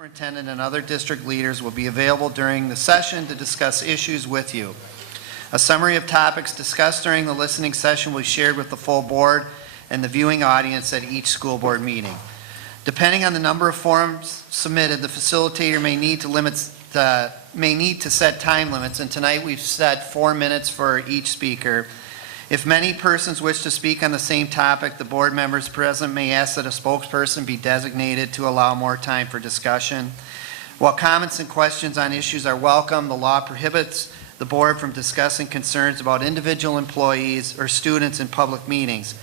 Superintendent and other district leaders will be available during the session to discuss issues with you. A summary of topics discussed during the listening session will be shared with the full board and the viewing audience at each school board meeting. Depending on the number of forms submitted, the facilitator may need to set time limits, and tonight we've set 4 minutes for each speaker. If many persons wish to speak on the same topic, the board members present may ask that a spokesperson be designated to allow more time for discussion. While comments and questions on issues are welcome, the law prohibits the board from discussing concerns about individual employees or students in public meetings.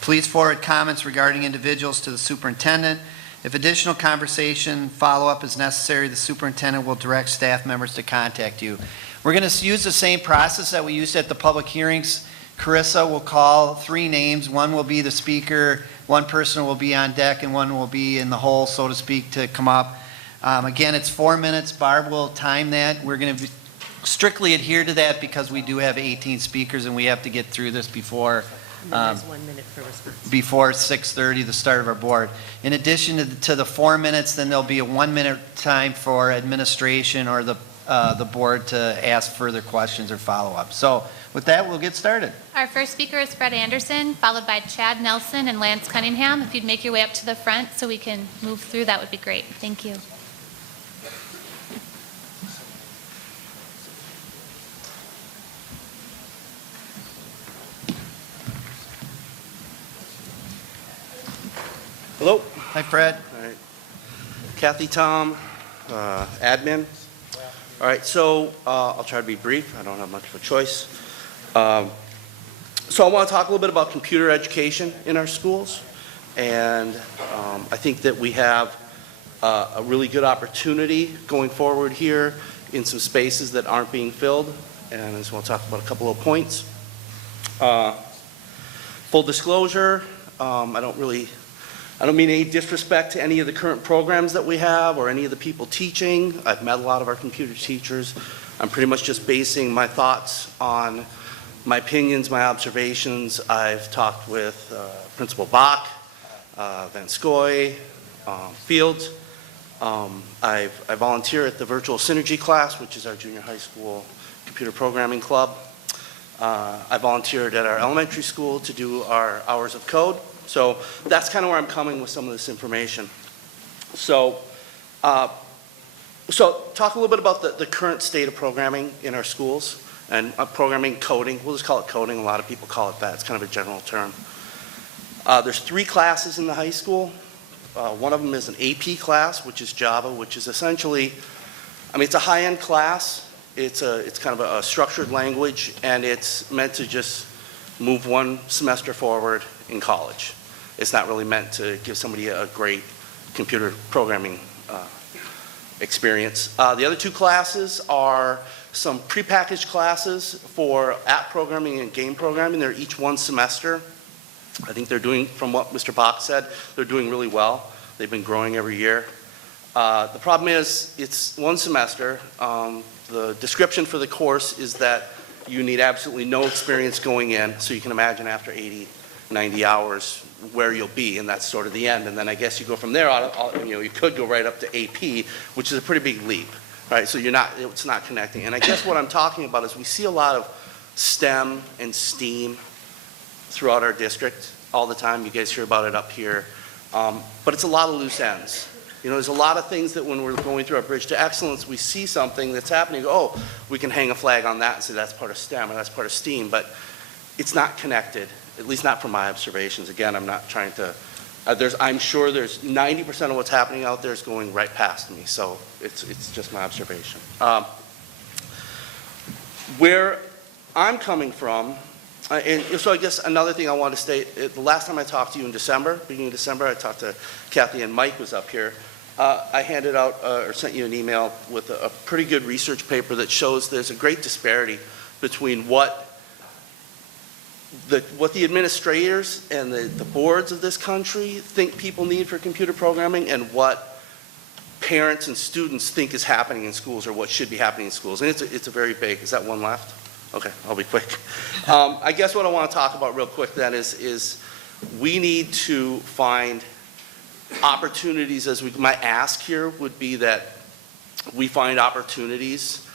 Please forward comments regarding individuals to the superintendent. If additional conversation follow-up is necessary, the superintendent will direct staff members to contact you. We're going to use the same process that we used at the public hearings. Carissa will call 3 names. One will be the speaker, one person will be on deck, and one will be in the hole, so to speak, to come up. Again, it's 4 minutes. Barb will time that. We're going to strictly adhere to that because we do have 18 speakers and we have to get through this before there's 1 minute for response. Before 6:30, the start of our board. In addition to the 4 minutes, then there'll be a 1 minute time for administration or the board to ask further questions or follow-up. So with that, we'll get started. Our first speaker is Fred Anderson, followed by Chad Nelson and Lance Cunningham. If you'd make your way up to the front so we can move through, that would be great. Thank you. Hello. Hi, Fred. All right. Kathy, Tom, admin. All right, so I'll try to be brief. I don't have much of a choice. So I want to talk a little bit about computer education in our schools. And I think that we have a really good opportunity going forward here in some spaces that aren't being filled. And I just want to talk about a couple of points. Full disclosure, I don't mean any disrespect to any of the current programs that we have or any of the people teaching. I've met a lot of our computer teachers. I'm pretty much just basing my thoughts on my opinions, my observations. I've talked with Principal Bach, Van Scoy, Fields. I volunteer at the Virtual Synergy class, which is our junior high school computer programming club. I volunteered at our elementary school to do our hours of code. So that's kind of where I'm coming with some of this information. So talk a little bit about the current state of programming in our schools and programming coding. We'll just call it coding. A lot of people call it that. It's kind of a general term. There's 3 classes in the high school. One of them is an AP class, which is Java, which is essentially, it's a high-end class. It's kind of a structured language, and it's meant to just move one semester forward in college. It's not really meant to give somebody a great computer programming experience. The other 2 classes are some prepackaged classes for app programming and game programming. They're each 1 semester. I think they're doing, from what Mr. Bach said, they're doing really well. They've been growing every year. The problem is it's 1 semester. The description for the course is that you need absolutely no experience going in, so you can imagine after 80, 90 hours where you'll be, and that's sort of the end. And then I guess you go from there, you could go right up to AP, which is a pretty big leap, right? So it's not connecting. And I guess what I'm talking about is we see a lot of STEM and STEAM throughout our district all the time. You guys hear about it up here. But it's a lot of loose ends. There's a lot of things that when we're going through our Bridge to Excellence, we see something that's happening, we can hang a flag on that and say that's part of STEM or that's part of STEAM, but it's not connected, at least not from my observations. Again, I'm not trying to, I'm sure there's 90% of what's happening out there is going right past me, so it's just my observation. Where I'm coming from, and so I guess another thing I want to state, the last time I talked to you in December, beginning of December, I talked to Kathy and Mike was up here. I handed out or sent you an email with a pretty good research paper that shows there's a great disparity between what the administrators and the boards of this country think people need for computer programming and what parents and students think is happening in schools or what should be happening in schools. And it's a very big, is that one left? Okay, I'll be quick. I guess what I want to talk about real quick then is we need to find opportunities my ask here would be that we find opportunities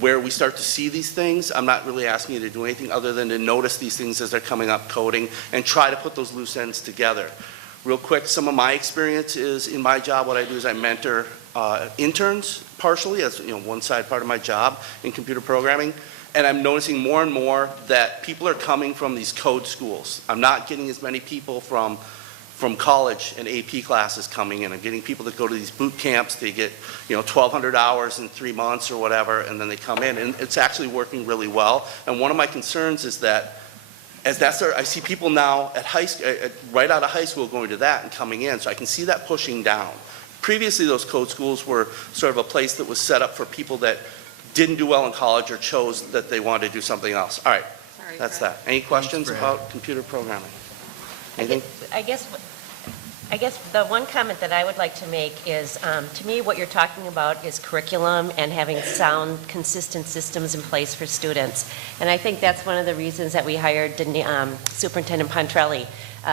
where we start to see these things. I'm not really asking you to do anything other than to notice these things as they're coming up coding and try to put those loose ends together. Real quick, some of my experience is in my job, what I do is I mentor interns partially as one side part of my job in computer programming. And I'm noticing more and more that people are coming from these code schools. I'm not getting as many people from college and AP classes coming in. I'm getting people that go to these boot camps. They get 1,200 hours in 3 months or whatever, and then they come in, and it's actually working really well. And one of my concerns is that I see people now at right out of high school going to that and coming in, so I can see that pushing down. Previously, those code schools were sort of a place that was set up for people that didn't do well in college or chose that they wanted to do something else. All right, that's that. Any questions about computer programming? Anything? I guess the one comment that I would like to make is, to me, what you're talking about is curriculum and having sound, consistent systems in place for students. And I think that's one of the reasons that we hired Superintendent Pontrelli,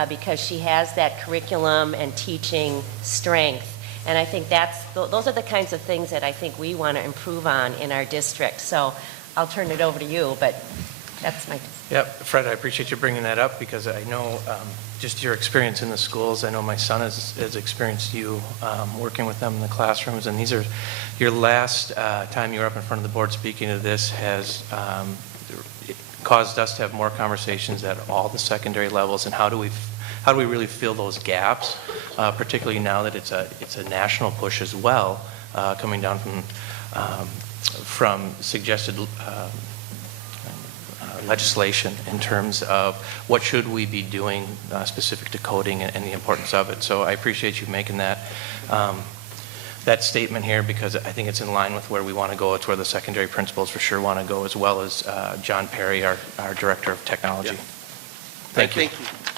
because she has that curriculum and teaching strength. And I think those are the kinds of things that I think we want to improve on in our district. So I'll turn it over to you, but that's my... Yep, Fred, I appreciate you bringing that up because I know just your experience in the schools. I know my son has experienced you working with them in the classrooms, and these are your last time you were up in front of the board speaking to this has caused us to have more conversations at all the secondary levels, and how do we really fill those gaps, particularly now that it's a national push as well, coming down from suggested legislation in terms of what should we be doing specific to coding and the importance of it. So I appreciate you making that statement here because I think it's in line with where we want to go. It's where the secondary principals for sure want to go, as well as John Perry, our Director of Technology. Yeah. Thank you.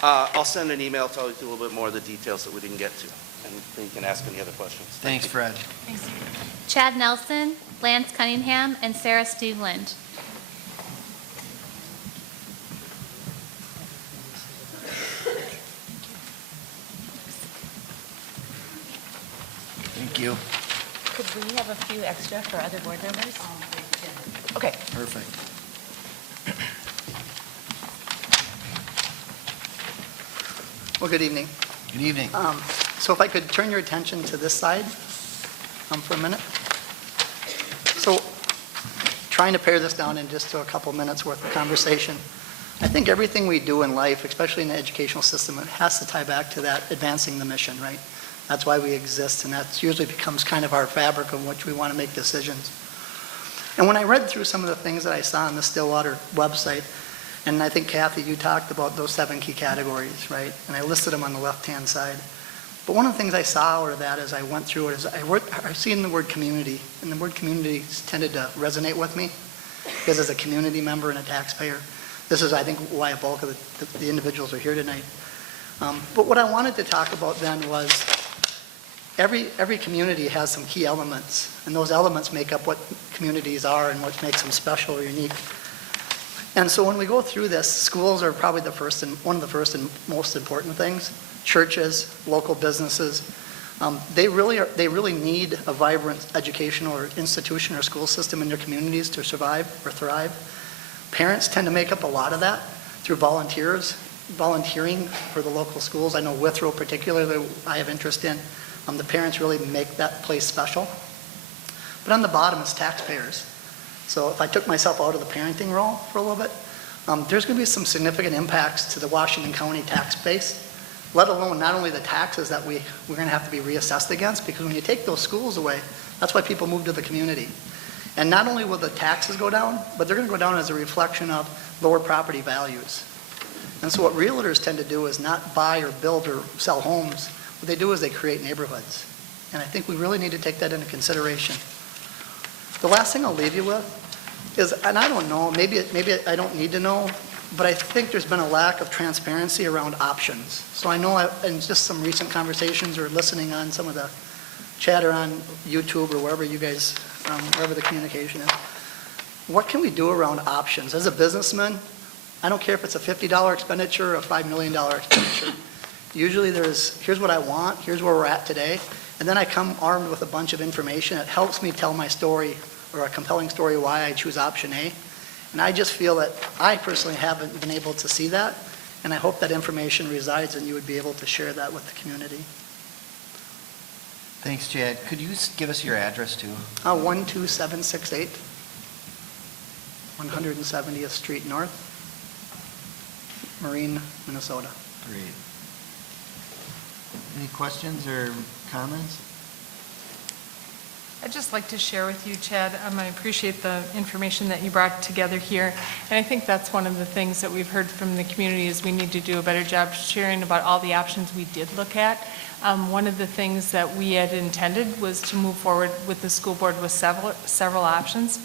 I'll send an email telling you a little bit more of the details that we didn't get to, and then you can ask any other questions. Thanks, Fred. Chad Nelson, Lance Cunningham, and Sarah Stugland. Thank you. Could we have a few extra for other board members? Okay. Perfect. Well, good evening. Good evening. So if I could turn your attention to this side for a minute. So trying to pare this down in just a couple minutes worth of conversation. I think everything we do in life, especially in the educational system, it has to tie back to that advancing the mission, right? That's why we exist, and that usually becomes kind of our fabric on which we want to make decisions. And when I read through some of the things that I saw on the Stillwater website, and I think, Kathy, you talked about those 7 key categories, right? And I listed them on the left-hand side. But one of the things I saw out of that as I went through it is I seen the word community, and the word community tended to resonate with me, because as a community member and a taxpayer, this is, I think, why a bulk of the individuals are here tonight. But what I wanted to talk about then was every community has some key elements, and those elements make up what communities are and what makes them special or unique. And so when we go through this, schools are probably one of the first and most important things. Churches, local businesses, they really need a vibrant educational or institution or school system in their communities to survive or thrive. Parents tend to make up a lot of that through volunteering for the local schools. I know Withrow particularly I have interest in. The parents really make that place special. But on the bottom is taxpayers. So if I took myself out of the parenting role for a little bit, there's going to be some significant impacts to the Washington County tax base, let alone not only the taxes that we're going to have to be reassessed against, because when you take those schools away, that's why people move to the community. And not only will the taxes go down, but they're going to go down as a reflection of lower property values. And so what realtors tend to do is not buy or build or sell homes. What they do is they create neighborhoods. And I think we really need to take that into consideration. The last thing I'll leave you with is, and I don't know, maybe I don't need to know, but I think there's been a lack of transparency around options. So I know in just some recent conversations or listening on some of the chatter on YouTube or wherever you guys, wherever the communication is, what can we do around options? As a businessman, I don't care if it's a $50 expenditure or a $5 million expenditure. Usually here's what I want, here's where we're at today, and then I come armed with a bunch of information. It helps me tell my story, or a compelling story why I choose option A. And I just feel that I personally haven't been able to see that, and I hope that information resides and you would be able to share that with the community. Thanks, Chad. Could you give us your address, too? 12768, 170th Street North, Marine, Minnesota. Great. Any questions or comments? I'd just like to share with you, Chad, I appreciate the information that you brought together here. And I think that's one of the things that we've heard from the community is we need to do a better job sharing about all the options we did look at. One of the things that we had intended was to move forward with the school board with several options.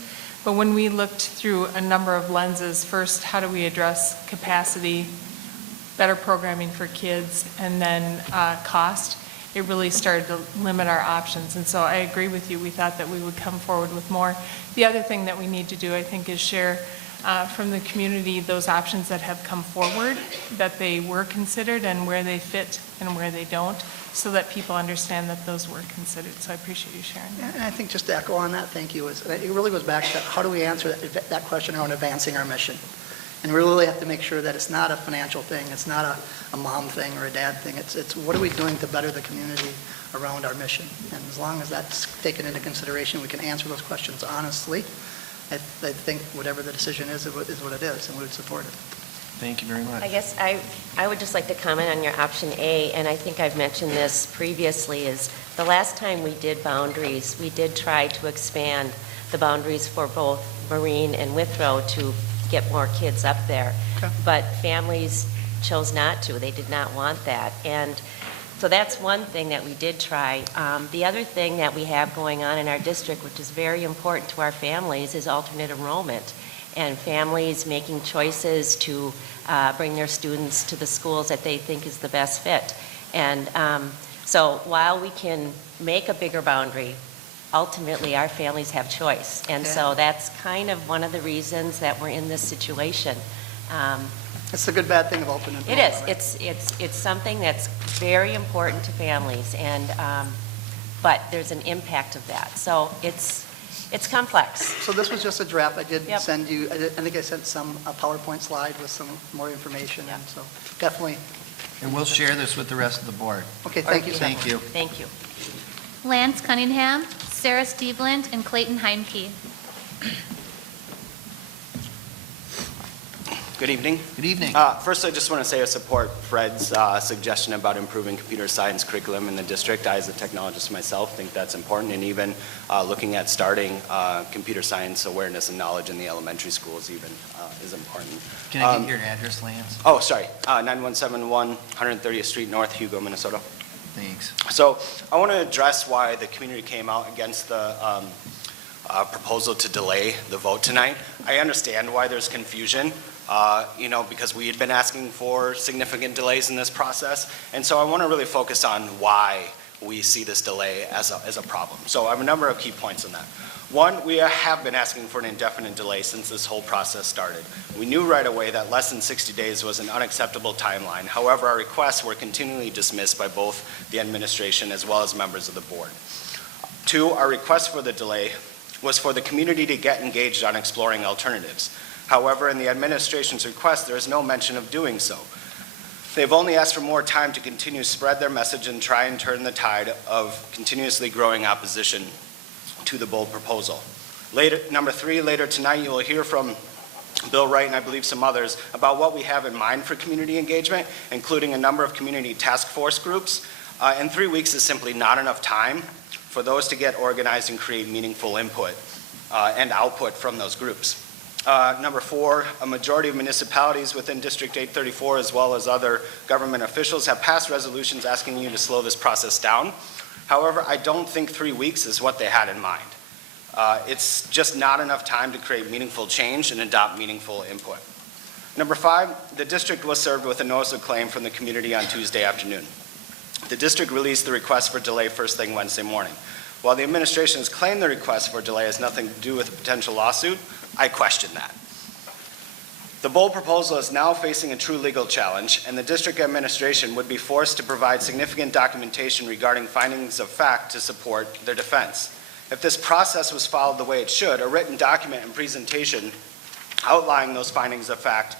But when we looked through a number of lenses, first, how do we address capacity, better programming for kids, and then cost, it really started to limit our options. And so I agree with you. We thought that we would come forward with more. The other thing that we need to do, I think, is share from the community those options that have come forward, that they were considered and where they fit and where they don't, so that people understand that those were considered. So I appreciate you sharing that. And I think just to echo on that, thank you, it really goes back to how do we answer that question around advancing our mission? And we really have to make sure that it's not a financial thing, it's not a mom thing or a dad thing, it's what are we doing to better the community around our mission? And as long as that's taken into consideration, we can answer those questions honestly. I think whatever the decision is what it is, and we would support it. Thank you very much. I guess I would just like to comment on your option A, and I think I've mentioned this previously, is the last time we did boundaries, we did try to expand the boundaries for both Marine and Withrow to get more kids up there. Okay. But families chose not to. They did not want that. And so that's one thing that we did try. The other thing that we have going on in our district, which is very important to our families, is alternate enrollment. And families making choices to bring their students to the schools that they think is the best fit. And so while we can make a bigger boundary, ultimately our families have choice. And so that's kind of one of the reasons that we're in this situation. It's the good, bad thing of open enrollment. It is. Right? It's something that's very important to families, and but there's an impact of that. So it's complex. So this was just a draft. I did Yep. send you, I think I sent some a PowerPoint slide with some more information, and so definitely. And we'll share this with the rest of the board. Okay, thank you so much. Thank you. Thank you. Lance Cunningham, Sarah Stevland, and Clayton Heimke. Good evening. Good evening. First, I just want to say I support Fred's suggestion about improving computer science curriculum in the district. I, as a technologist myself, think that's important, and even looking at starting computer science awareness and knowledge in the elementary schools even is important. Can I get your address, Lance? Oh, sorry. 9171 130th Street North, Hugo, Minnesota. Thanks. So I want to address why the community came out against the proposal to delay the vote tonight. I understand why there's confusion. Because we had been asking for significant delays in this process. And so I want to really focus on why we see this delay as a problem. So I have a number of key points on that. One, we have been asking for an indefinite delay since this whole process started. We knew right away that less than 60 days was an unacceptable timeline. However, our requests were continually dismissed by both the administration as well as members of the board. Two, our request for the delay was for the community to get engaged on exploring alternatives. However, in the administration's request, there is no mention of doing so. They've only asked for more time to continue to spread their message and try and turn the tide of continuously growing opposition to the bold proposal. Number three, later tonight you will hear from Bill Wright and I believe some others about what we have in mind for community engagement, including a number of community task force groups. And 3 weeks is simply not enough time for those to get organized and create meaningful input and output from those groups. Number four, a majority of municipalities within District 834 as well as other government officials have passed resolutions asking you to slow this process down. However, I don't think 3 weeks is what they had in mind. It's just not enough time to create meaningful change and adopt meaningful input. Number five, the district was served with a notice of claim from the community on Tuesday afternoon. The district released the request for delay first thing Wednesday morning. While the administration has claimed the request for delay has nothing to do with a potential lawsuit, I question that. The bold proposal is now facing a true legal challenge, and the district administration would be forced to provide significant documentation regarding findings of fact to support their defense. If this process was followed the way it should, a written document and presentation outlining those findings of fact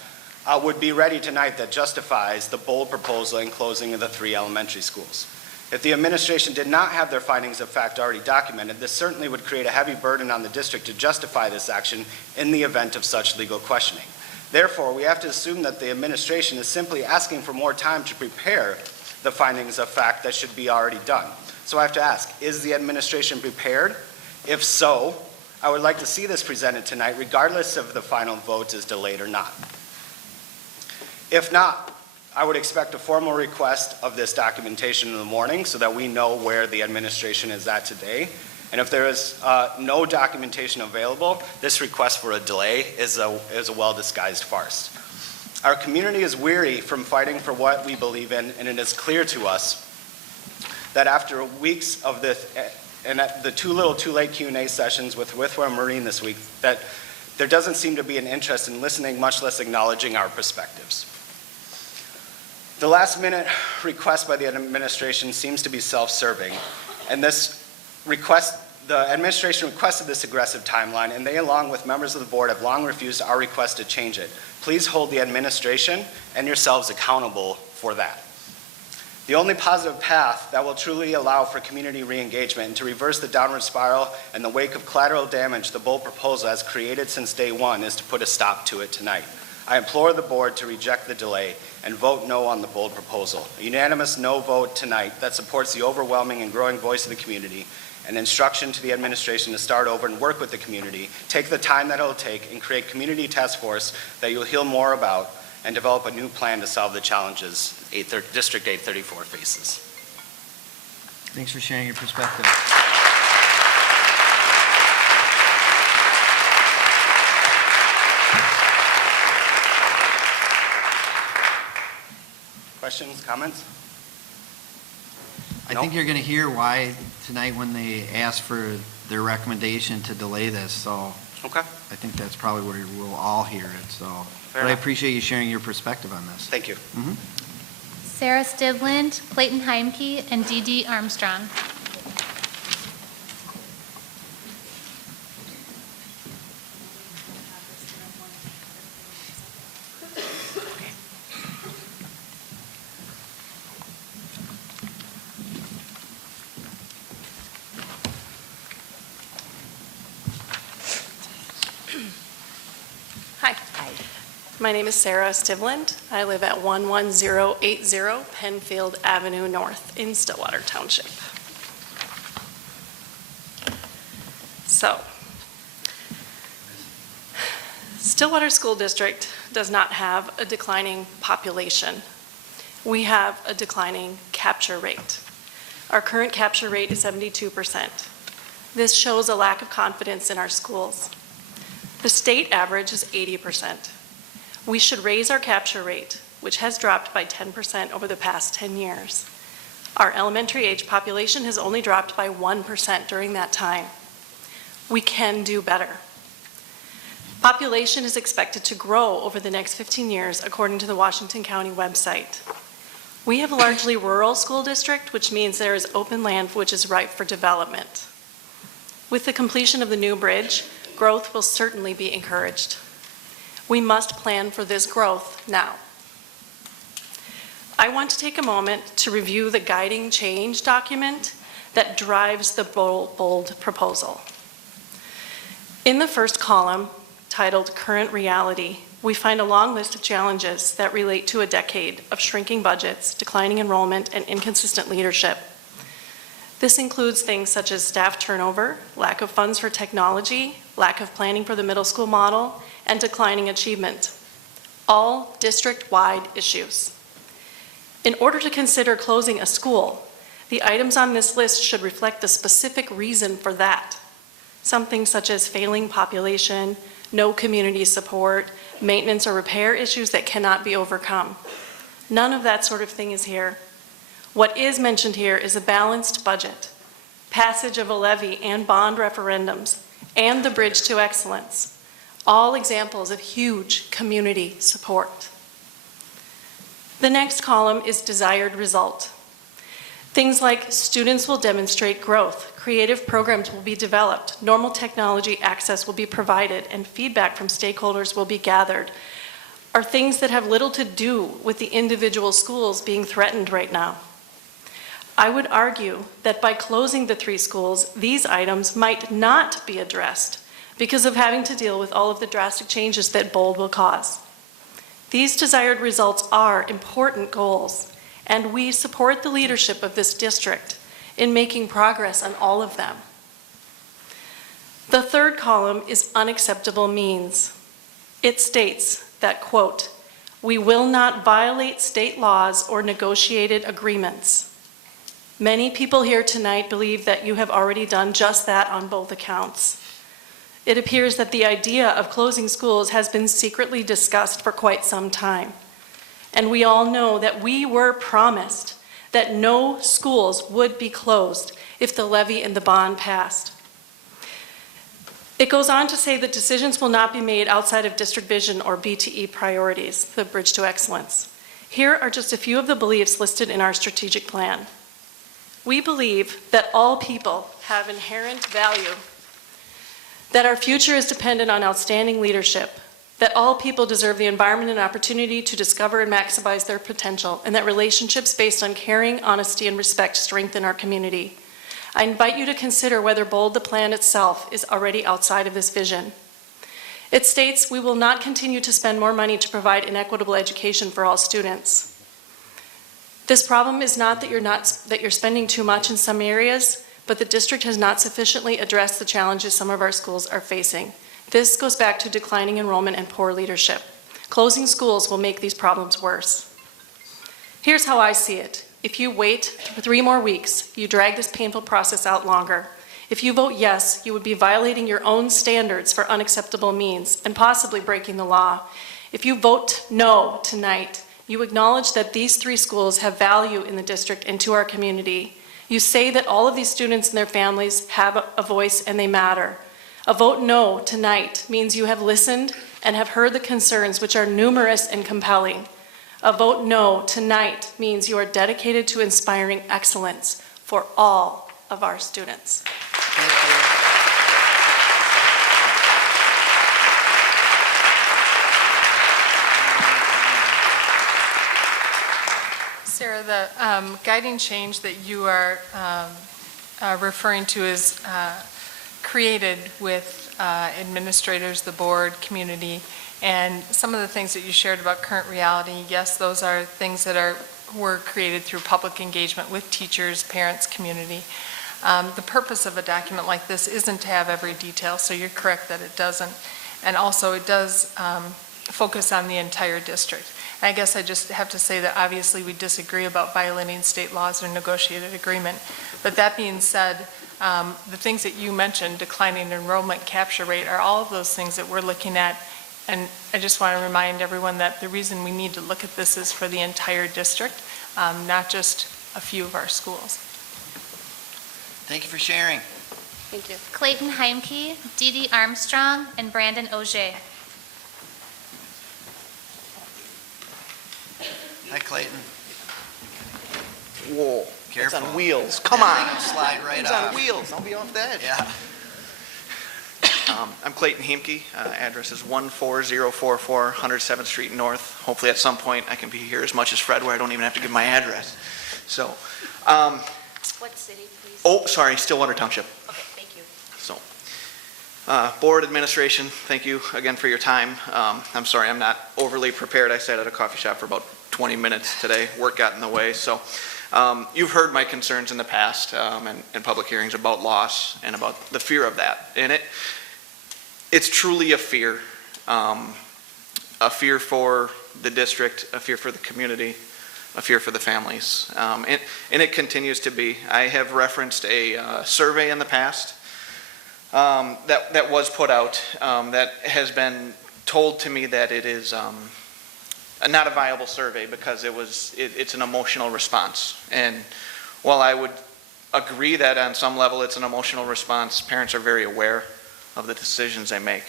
would be ready tonight that justifies the bold proposal in closing of the 3 elementary schools. If the administration did not have their findings of fact already documented, this certainly would create a heavy burden on the district to justify this action in the event of such legal questioning. Therefore, we have to assume that the administration is simply asking for more time to prepare the findings of fact that should be already done. So I have to ask, is the administration prepared? If so, I would like to see this presented tonight, regardless if the final vote is delayed or not. If not, I would expect a formal request of this documentation in the morning so that we know where the administration is at today. And if there is no documentation available, this request for a delay is a well-disguised farce. Our community is weary from fighting for what we believe in, and it is clear to us that after weeks of this, and at the Too Little Too Late Q&A sessions with Whitworth Marine this week, that there doesn't seem to be an interest in listening, much less acknowledging our perspectives. The last-minute request by the administration seems to be self-serving, and the administration requested this aggressive timeline, and they, along with members of the board, have long refused our request to change it. Please hold the administration and yourselves accountable for that. The only positive path that will truly allow for community re-engagement and to reverse the downward spiral in the wake of collateral damage the bold proposal has created since day one is to put a stop to it tonight. I implore the board to reject the delay and vote no on the bold proposal. A unanimous no vote tonight that supports the overwhelming and growing voice of the community, an instruction to the administration to start over and work with the community, take the time that it'll take, and create community task force that you'll hear more about, and develop a new plan to solve the challenges District 834 faces. Thanks for sharing your perspective. Questions, comments? I think you're going to hear why tonight when they asked for their recommendation to delay this, so Okay. I think that's probably where we'll all hear it, so. Fair But I enough. appreciate you sharing your perspective on this. Thank you. Sarah Stivland, Clayton Heimke, and Dee Dee Armstrong. Hi. My name is Sarah Stivland. I live at 11080 Penfield Avenue North in Stillwater Township. So, Stillwater School District does not have a declining population. We have a declining capture rate. Our current capture rate is 72%. This shows a lack of confidence in our schools. The state average is 80%. We should raise our capture rate, which has dropped by 10% over the past 10 years. Our elementary age population has only dropped by 1% during that time. We can do better. Population is expected to grow over the next 15 years, according to the Washington County website. We have a largely rural school district, which means there is open land which is ripe for development. With the completion of the new bridge, growth will certainly be encouraged. We must plan for this growth now. I want to take a moment to review the guiding change document that drives the bold proposal. In the first column, titled Current Reality, we find a long list of challenges that relate to a decade of shrinking budgets, declining enrollment, and inconsistent leadership. This includes things such as staff turnover, lack of funds for technology, lack of planning for the middle school model, and declining achievement. All district-wide issues. In order to consider closing a school, the items on this list should reflect the specific reason for that. Something such as failing population, no community support, maintenance or repair issues that cannot be overcome. None of that sort of thing is here. What is mentioned here is a balanced budget, passage of a levy and bond referendums, and the bridge to excellence. All examples of huge community support. The next column is desired result. Things like students will demonstrate growth, creative programs will be developed, normal technology access will be provided, and feedback from stakeholders will be gathered, are things that have little to do with the individual schools being threatened right now. I would argue that by closing the 3 schools, these items might not be addressed because of having to deal with all of the drastic changes that BOLD will cause. These desired results are important goals, and we support the leadership of this district in making progress on all of them. The third column is unacceptable means. It states that, quote, "We will not violate state laws or negotiated agreements." Many people here tonight believe that you have already done just that on both accounts. It appears that the idea of closing schools has been secretly discussed for quite some time. And we all know that we were promised that no schools would be closed if the levy and the bond passed. It goes on to say that decisions will not be made outside of district vision or BTE priorities, the Bridge to Excellence. Here are just a few of the beliefs listed in our strategic plan. We believe that all people have inherent value, that our future is dependent on outstanding leadership, that all people deserve the environment and opportunity to discover and maximize their potential, and that relationships based on caring, honesty, and respect strengthen our community. I invite you to consider whether BOLD, the plan itself, is already outside of this vision. It states we will not continue to spend more money to provide an equitable education for all students. This problem is not that you're spending too much in some areas, but the district has not sufficiently addressed the challenges some of our schools are facing. This goes back to declining enrollment and poor leadership. Closing schools will make these problems worse. Here's how I see it. If you wait for 3 more weeks, you drag this painful process out longer. If you vote yes, you would be violating your own standards for unacceptable means and possibly breaking the law. If you vote no tonight, you acknowledge that these 3 schools have value in the district and to our community. You say that all of these students and their families have a voice and they matter. A vote no tonight means you have listened and have heard the concerns, which are numerous and compelling. A vote no tonight means you are dedicated to inspiring excellence for all of our students. Thank you. Sarah, the guiding change that you are referring to is created with administrators, the board, community, and some of the things that you shared about current reality. Yes, those are things that were created through public engagement with teachers, parents, community. The purpose of a document like this isn't to have every detail, so you're correct that it doesn't. And also it does focus on the entire district. And I guess I just have to say that obviously we disagree about violating state laws or negotiated agreement. But that being said, the things that you mentioned, declining enrollment capture rate, are all of those things that we're looking at. And I just want to remind everyone that the reason we need to look at this is for the entire district, not just a few of our schools. Thank you for sharing. Thank you. Clayton Heimke, Dee Dee Armstrong, and Brandon Auger. Hi, Clayton. Whoa, Careful. it's on wheels. Come That on. thing will slide right It's off. on wheels. I'll be off the edge. Yeah. I'm Clayton Heimke. Address is 14044 107th Street North. Hopefully at some point I can be here as much as Fred where I don't even have to give my address. So, What city, please? oh, sorry, Stillwater Township. Okay, thank you. So, board administration, thank you again for your time. I'm sorry, I'm not overly prepared. I sat at a coffee shop for about 20 minutes today. Work got in the way. So, you've heard my concerns in the past and public hearings about loss and about the fear of that. And it's truly a fear for the district, a fear for the community, a fear for the families. And it continues to be. I have referenced a survey in the past that was put out that has been told to me that it is not a viable survey because it's an emotional response. And while I would agree that on some level it's an emotional response, parents are very aware of the decisions they make.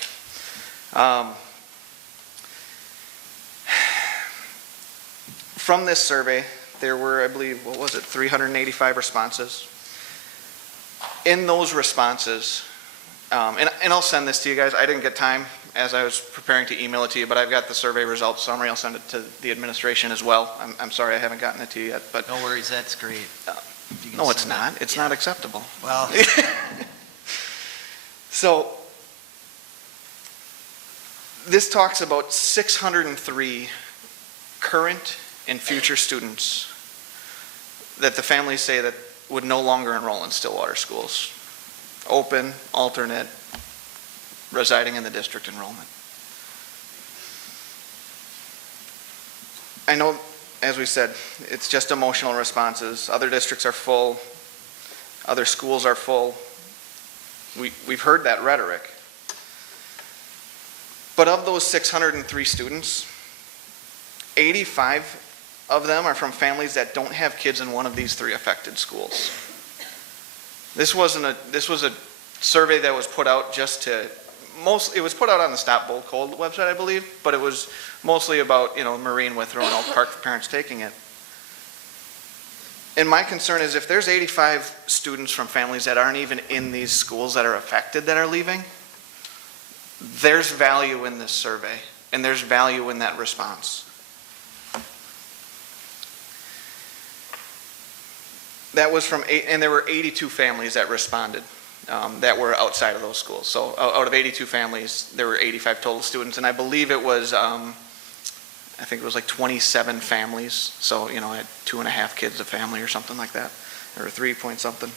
From this survey, there were, I believe, 385 responses. In those responses, and I'll send this to you guys. I didn't get time as I was preparing to email it to you, but I've got the survey results summary. I'll send it to the administration as well. I'm sorry I haven't gotten it to you yet, but. No worries, that's great. If you can No, it's send that. not. It's not acceptable. Well, So, this talks about 603 current and future students that the families say that would no longer enroll in Stillwater schools. Open, alternate, residing in the district enrollment. I know, as we said, it's just emotional responses. Other districts are full. Other schools are full. We've heard that rhetoric. But of those 603 students, 85 of them are from families that don't have kids in one of these 3 affected schools. This was a survey that was put out it was put out on the Stop Bold Cold website, I believe, but it was mostly about, Marine, Withrow, and Oak Park parents taking it. And my concern is if there's 85 students from families that aren't even in these schools that are affected that are leaving, there's value in this survey, and there's value in that response. That was and there were 82 families that responded that were outside of those schools. So out of 82 families, there were 85 total students, and I believe it was, I think it was like 27 families. So, I had 2.5 kids a family or something like that, or 3 point something.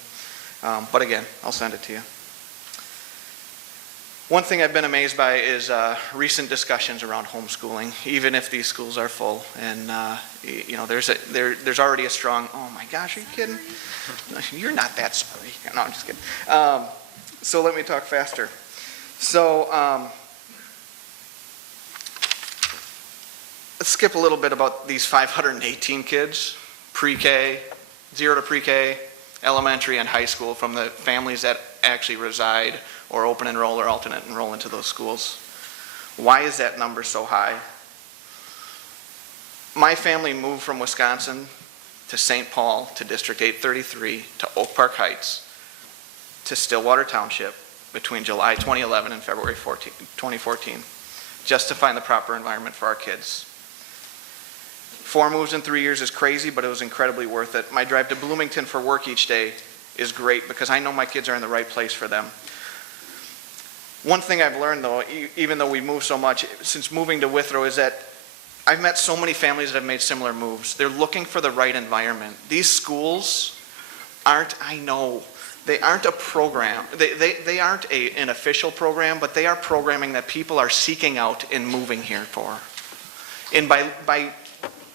But again, I'll send it to you. One thing I've been amazed by is recent discussions around homeschooling, even if these schools are full. And there's already a strong, oh my gosh, are you kidding? You're not that sorry. No, I'm just kidding. So let me talk faster. So let's skip a little bit about these 518 kids, pre-K, 0 to pre-K, elementary and high school, from the families that actually reside or open enroll or alternate enroll into those schools. Why is that number so high? My family moved from Wisconsin to St. Paul to District 833 to Oak Park Heights to Stillwater Township between July 2011 and February 2014, just to find the proper environment for our kids. 4 moves in 3 years is crazy, but it was incredibly worth it. My drive to Bloomington for work each day is great because I know my kids are in the right place for them. One thing I've learned, though, even though we move so much since moving to Withrow, is that I've met so many families that have made similar moves. They're looking for the right environment. These schools aren't, they aren't a program. They aren't an official program, but they are programming that people are seeking out and moving here for. And by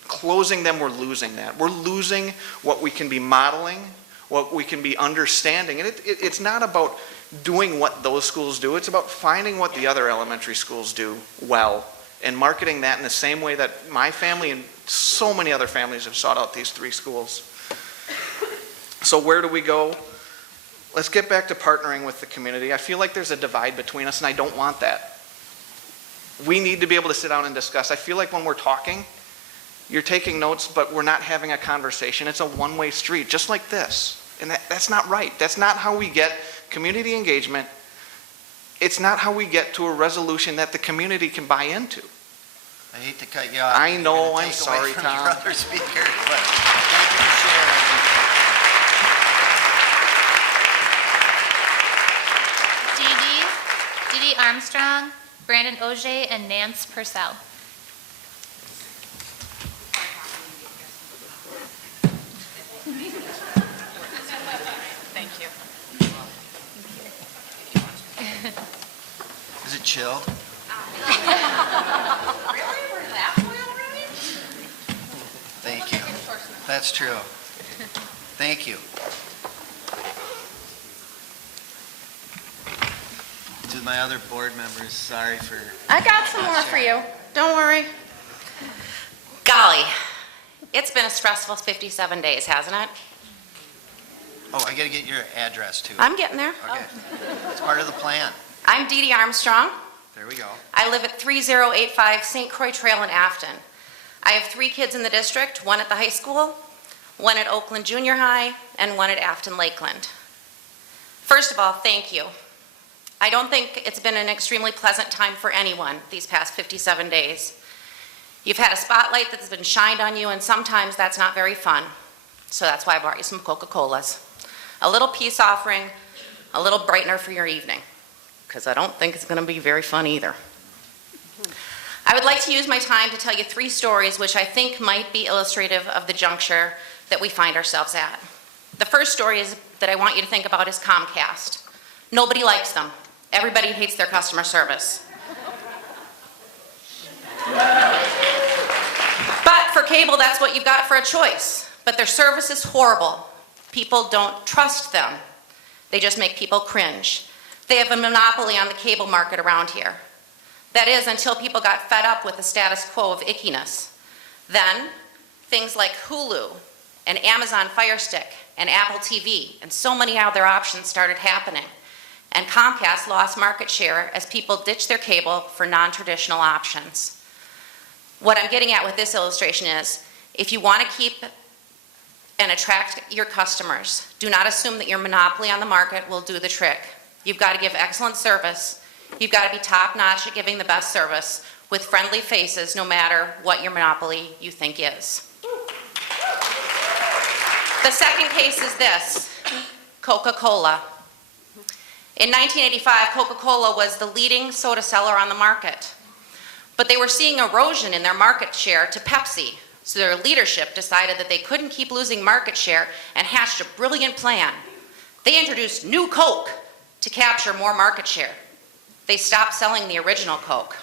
closing them, we're losing that. We're losing what we can be modeling, what we can be understanding. And it's not about doing what those schools do. It's about finding what the other elementary schools do well and marketing that in the same way that my family and so many other families have sought out these 3 schools. So where do we go? Let's get back to partnering with the community. I feel like there's a divide between us, and I don't want that. We need to be able to sit down and discuss. I feel like when we're talking, you're taking notes, but we're not having a conversation. It's a one-way street, just like this. And that's not right. That's not how we get community engagement. It's not how we get to a resolution that the community can buy into. I hate to cut you off. I know, You're gonna I'm take sorry, away from Tom. your other speakers, but thank you for sharing. Dee Dee Armstrong, Brandon Auger, and Nance Purcell. Thank you. Is it chill? Thank you. That's true. Thank you. To my other board members, sorry for... I got some more for you. Don't worry. Golly, it's been a stressful 57 days, hasn't it? Oh, I gotta get your address too. I'm getting there. Okay. It's part of the plan. I'm Dee Dee Armstrong. There we go. I live at 3085 St. Croix Trail in Afton. I have 3 kids in the district, one at the high school, one at Oakland Junior High, and one at Afton Lakeland. First of all, thank you. I don't think it's been an extremely pleasant time for anyone these past 57 days. You've had a spotlight that's been shined on you, and sometimes that's not very fun. So that's why I brought you some Coca-Colas. A little peace offering, a little brightener for your evening, because I don't think it's going to be very fun either. I would like to use my time to tell you 3 stories which I think might be illustrative of the juncture that we find ourselves at. The first story that I want you to think about is Comcast. Nobody likes them. Everybody hates their customer service. But for cable, that's what you've got for a choice. But their service is horrible. People don't trust them. They just make people cringe. They have a monopoly on the cable market around here. That is, until people got fed up with the status quo of ickiness. Then, things like Hulu and Amazon Fire Stick and Apple TV and so many other options started happening. And Comcast lost market share as people ditched their cable for non-traditional options. What I'm getting at with this illustration is, if you want to keep and attract your customers, do not assume that your monopoly on the market will do the trick. You've got to give excellent service. You've got to be top-notch at giving the best service with friendly faces, no matter what your monopoly you think is. The second case is this, Coca-Cola. In 1985, Coca-Cola was the leading soda seller on the market. But they were seeing erosion in their market share to Pepsi. So their leadership decided that they couldn't keep losing market share and hatched a brilliant plan. They introduced new Coke to capture more market share. They stopped selling the original Coke.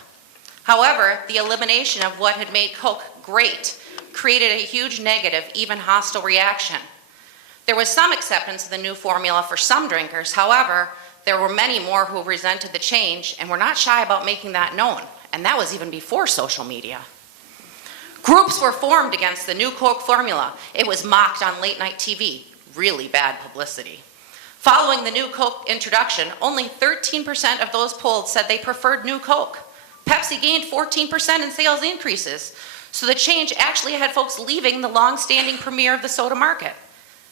However, the elimination of what had made Coke great created a huge negative, even hostile reaction. There was some acceptance of the new formula for some drinkers. However, there were many more who resented the change and were not shy about making that known. And that was even before social media. Groups were formed against the new Coke formula. It was mocked on late night TV. Really bad publicity. Following the new Coke introduction, only 13% of those polled said they preferred new Coke. Pepsi gained 14% in sales increases. So the change actually had folks leaving the long-standing premier of the soda market.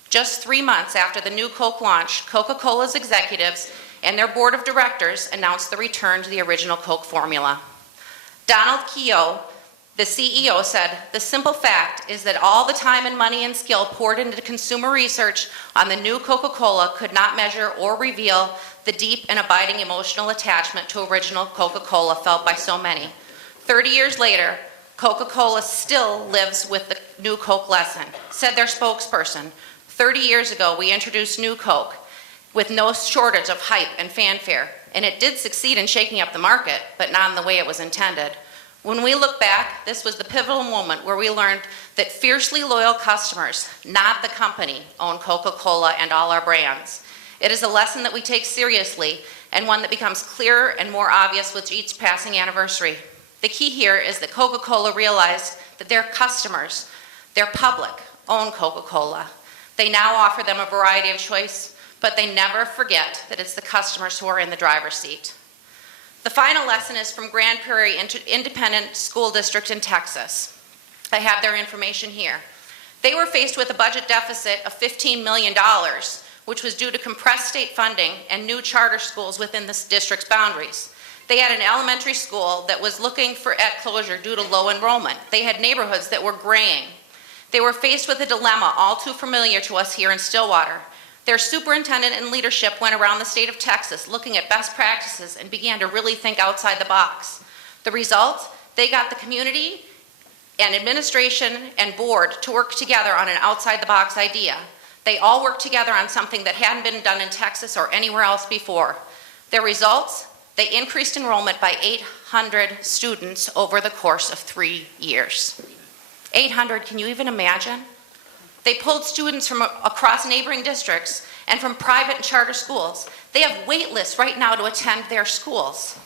Just 3 months after the new Coke launch, Coca-Cola's executives and their board of directors announced the return to the original Coke formula. Donald Keough, the CEO, said, "The simple fact is that all the time and money and skill poured into consumer research on the new Coca-Cola could not measure or reveal the deep and abiding emotional attachment to original Coca-Cola felt by so many. 30 years later, Coca-Cola still lives with the new Coke lesson," said their spokesperson. 30 years ago, we introduced new Coke with no shortage of hype and fanfare, and it did succeed in shaking up the market, but not in the way it was intended. When we look back, this was the pivotal moment where we learned that fiercely loyal customers, not the company, own Coca-Cola and all our brands. It is a lesson that we take seriously and one that becomes clearer and more obvious with each passing anniversary. The key here is that Coca-Cola realized that their customers, their public, own Coca-Cola. They now offer them a variety of choice, but they never forget that it's the customers who are in the driver's seat. The final lesson is from Grand Prairie Independent School District in Texas. I have their information here. They were faced with a budget deficit of $15 million, which was due to compressed state funding and new charter schools within the district's boundaries. They had an elementary school that was looking at closure due to low enrollment. They had neighborhoods that were graying. They were faced with a dilemma all too familiar to us here in Stillwater. Their superintendent and leadership went around the state of Texas looking at best practices and began to really think outside the box. The result? They got the community and administration and board to work together on an outside-the-box idea. They all worked together on something that hadn't been done in Texas or anywhere else before. Their results? They increased enrollment by 800 students over the course of 3 years. 800, can you even imagine? They pulled students from across neighboring districts and from private and charter schools. They have wait lists right now to attend their schools.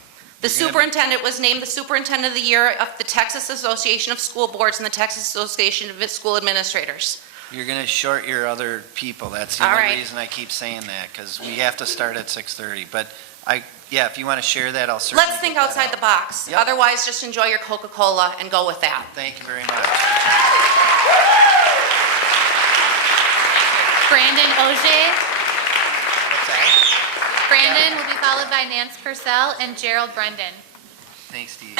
The superintendent was named the Superintendent of the Year of the Texas Association of School Boards and the Texas Association of School Administrators. You're going to short your other people. That's the All only right. reason I keep saying that, because we have to start at 6:30. But yeah, if you want to share that, I'll certainly. Let's think get that outside out. the box. Yep. Otherwise, just enjoy your Coca-Cola and go with that. Thank you very much. Brandon Ogier. What's that? Brandon will be followed by Nance Purcell and Gerald Brendan. Thanks, Steve.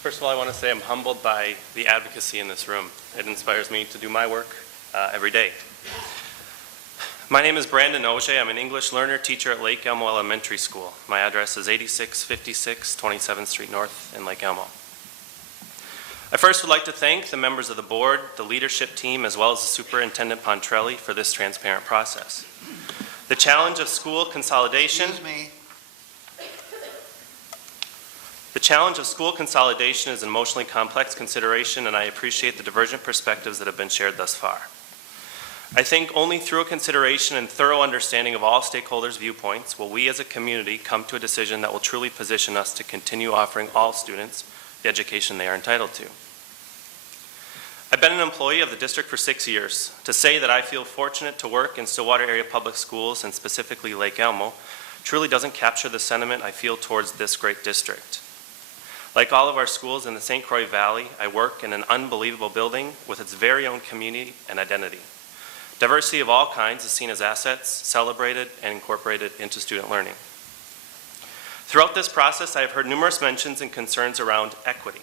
First of all, I want to say I'm humbled by the advocacy in this room. It inspires me to do my work every day. My name is Brandon Ogier. I'm an English learner teacher at Lake Elmo Elementary School. My address is 8656 27th Street North in Lake Elmo. I first would like to thank the members of the board, the leadership team, as well as the Superintendent Pontrelli for this transparent process. The challenge of school consolidation. Excuse me. The challenge of school consolidation is an emotionally complex consideration, and I appreciate the divergent perspectives that have been shared thus far. I think only through a consideration and thorough understanding of all stakeholders' viewpoints will we as a community come to a decision that will truly position us to continue offering all students the education they are entitled to. I've been an employee of the district for 6 years. To say that I feel fortunate to work in Stillwater Area Public Schools, and specifically Lake Elmo, truly doesn't capture the sentiment I feel towards this great district. Like all of our schools in the St. Croix Valley, I work in an unbelievable building with its very own community and identity. Diversity of all kinds is seen as assets, celebrated, and incorporated into student learning. Throughout this process, I have heard numerous mentions and concerns around equity.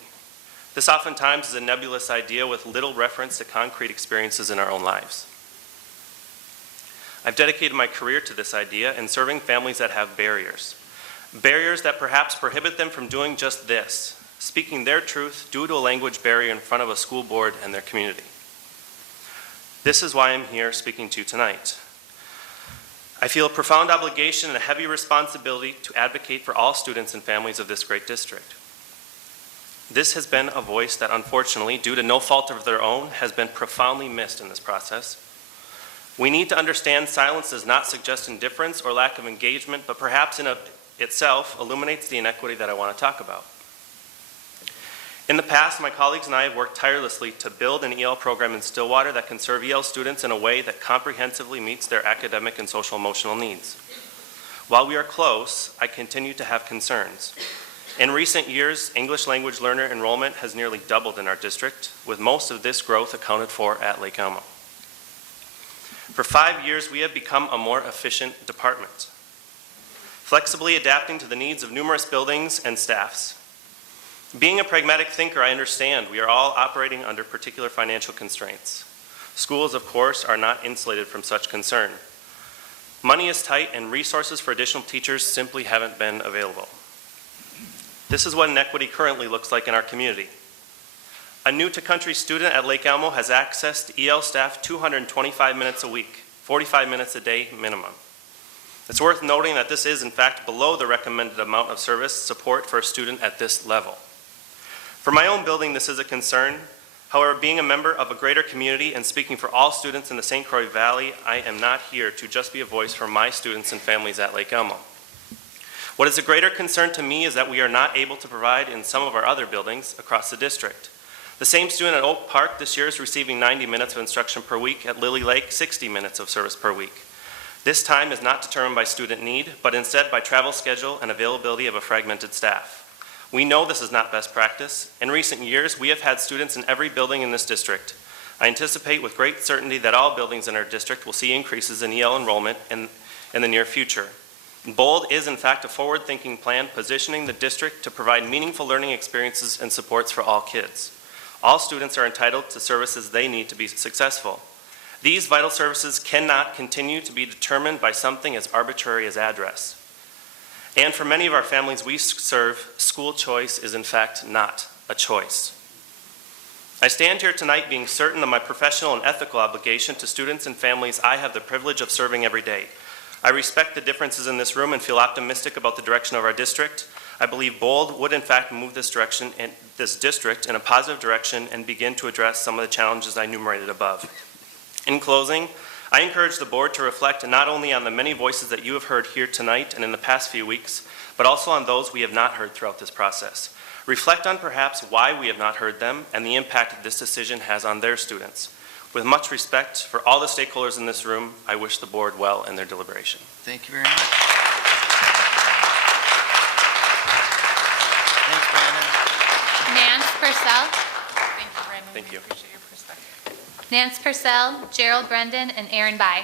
This oftentimes is a nebulous idea with little reference to concrete experiences in our own lives. I've dedicated my career to this idea in serving families that have barriers. Barriers that perhaps prohibit them from doing just this, speaking their truth due to a language barrier in front of a school board and their community. This is why I'm here speaking to you tonight. I feel a profound obligation and a heavy responsibility to advocate for all students and families of this great district. This has been a voice that, unfortunately, due to no fault of their own, has been profoundly missed in this process. We need to understand silence does not suggest indifference or lack of engagement, but perhaps in itself illuminates the inequity that I want to talk about. In the past, my colleagues and I have worked tirelessly to build an EL program in Stillwater that can serve EL students in a way that comprehensively meets their academic and social emotional needs. While we are close, I continue to have concerns. In recent years, English language learner enrollment has nearly doubled in our district, with most of this growth accounted for at Lake Elmo. For 5 years, we have become a more efficient department, flexibly adapting to the needs of numerous buildings and staffs. Being a pragmatic thinker, I understand we are all operating under particular financial constraints. Schools, of course, are not insulated from such concern. Money is tight and resources for additional teachers simply haven't been available. This is what inequity currently looks like in our community. A new-to-country student at Lake Elmo has access to EL staff 225 minutes a week, 45 minutes a day minimum. It's worth noting that this is, in fact, below the recommended amount of service support for a student at this level. For my own building, this is a concern. However, being a member of a greater community and speaking for all students in the St. Croix Valley, I am not here to just be a voice for my students and families at Lake Elmo. What is a greater concern to me is that we are not able to provide in some of our other buildings across the district. The same student at Oak Park this year is receiving 90 minutes of instruction per week. At Lily Lake, 60 minutes of service per week. This time is not determined by student need, but instead by travel schedule and availability of a fragmented staff. We know this is not best practice. In recent years, we have had students in every building in this district. I anticipate with great certainty that all buildings in our district will see increases in EL enrollment in the near future. BOLD is, in fact, a forward-thinking plan positioning the district to provide meaningful learning experiences and supports for all kids. All students are entitled to services they need to be successful. These vital services cannot continue to be determined by something as arbitrary as address. And for many of our families we serve, school choice is in fact not a choice. I stand here tonight being certain of my professional and ethical obligation to students and families I have the privilege of serving every day. I respect the differences in this room and feel optimistic about the direction of our district. I believe BOLD would in fact move this direction and this district in a positive direction and begin to address some of the challenges I enumerated above. In closing, I encourage the board to reflect not only on the many voices that you have heard here tonight and in the past few weeks, but also on those we have not heard throughout this process. Reflect on perhaps why we have not heard them and the impact this decision has on their students. With much respect for all the stakeholders in this room, I wish the board well in their deliberation. Thank you very much. Thanks, Brandon. Nance Purcell, Thank you, Brandon. Thank you. We appreciate your perspective. Nance Purcell, Gerald Brendan, and Aaron Bai.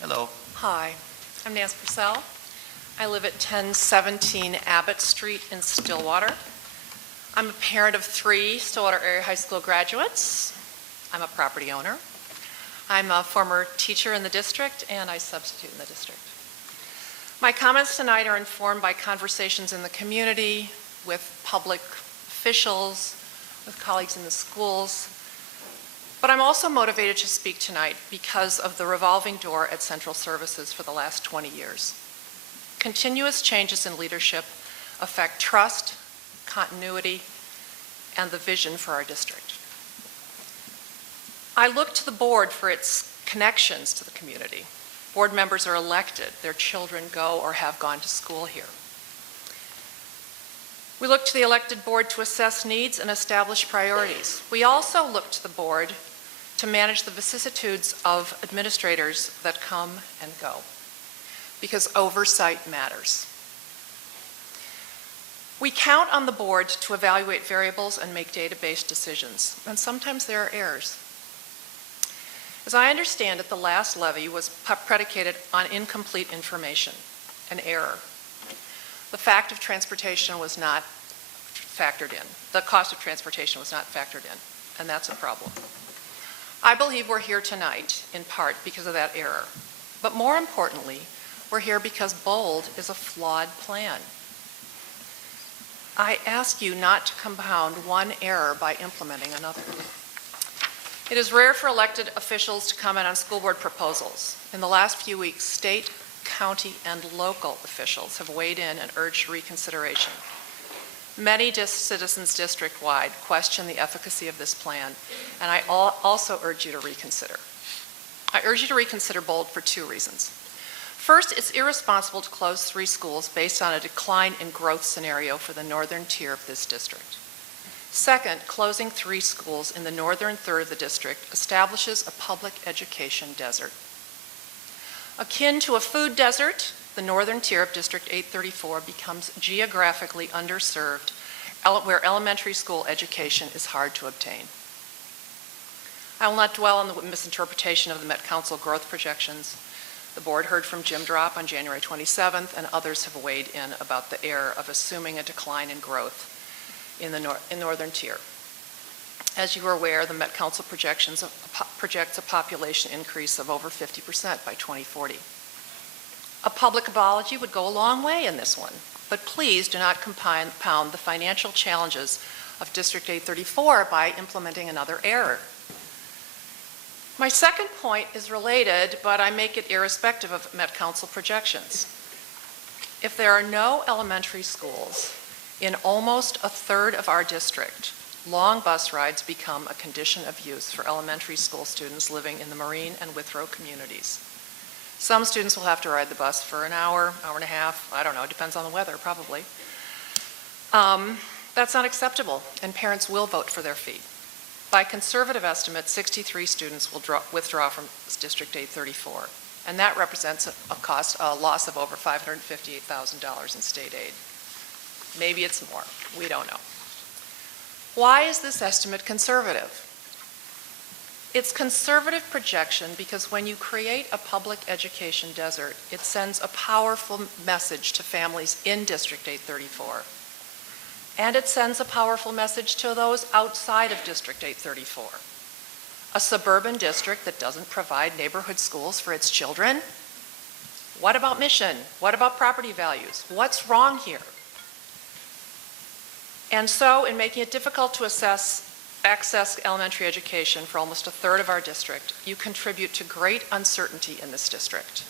Hello. Hi, I'm Nance Purcell. I live at 1017 Abbott Street in Stillwater. I'm a parent of 3 Stillwater Area High School graduates. I'm a property owner. I'm a former teacher in the district, and I substitute in the district. My comments tonight are informed by conversations in the community, with public officials, with colleagues in the schools. But I'm also motivated to speak tonight because of the revolving door at Central Services for the last 20 years. Continuous changes in leadership affect trust, continuity, and the vision for our district. I look to the board for its connections to the community. Board members are elected. Their children go or have gone to school here. We look to the elected board to assess needs and establish priorities. We also look to the board to manage the vicissitudes of administrators that come and go, because oversight matters. We count on the board to evaluate variables and make data-based decisions, and sometimes there are errors. As I understand it, the last levy was predicated on incomplete information, an error. The fact of transportation was not factored in. The cost of transportation was not factored in, and that's a problem. I believe we're here tonight, in part, because of that error. But more importantly, we're here because BOLD is a flawed plan. I ask you not to compound one error by implementing another. It is rare for elected officials to comment on school board proposals. In the last few weeks, state, county, and local officials have weighed in and urged reconsideration. Many citizens district-wide question the efficacy of this plan, and I also urge you to reconsider. I urge you to reconsider BOLD for 2 reasons. First, it's irresponsible to close 3 schools based on a decline in growth scenario for the northern tier of this district. Second, closing 3 schools in the northern third of the district establishes a public education desert. Akin to a food desert, the northern tier of District 834 becomes geographically underserved, where elementary school education is hard to obtain. I will not dwell on the misinterpretation of the Met Council growth projections. The board heard from Jim Drop on January 27th, and others have weighed in about the error of assuming a decline in growth in the northern tier. As you are aware, the Met Council projects a population increase of over 50% by 2040. A public apology would go a long way in this one, but please do not compound the financial challenges of District 834 by implementing another error. My second point is related, but I make it irrespective of Met Council projections. If there are no elementary schools in almost a third of our district, long bus rides become a condition of use for elementary school students living in the Marine and Withrow communities. Some students will have to ride the bus for an hour, hour and a half, I don't know, it depends on the weather, probably. That's not acceptable, and parents will vote for their fee. By conservative estimates, 63 students will withdraw from District 834, and that represents a loss of over $558,000 in state aid. Maybe it's more, we don't know. Why is this estimate conservative? It's conservative projection because when you create a public education desert, it sends a powerful message to families in District 834. And it sends a powerful message to those outside of District 834. A suburban district that doesn't provide neighborhood schools for its children? What about mission? What about property values? What's wrong here? And so, in making it difficult to access elementary education for almost a third of our district, you contribute to great uncertainty in this district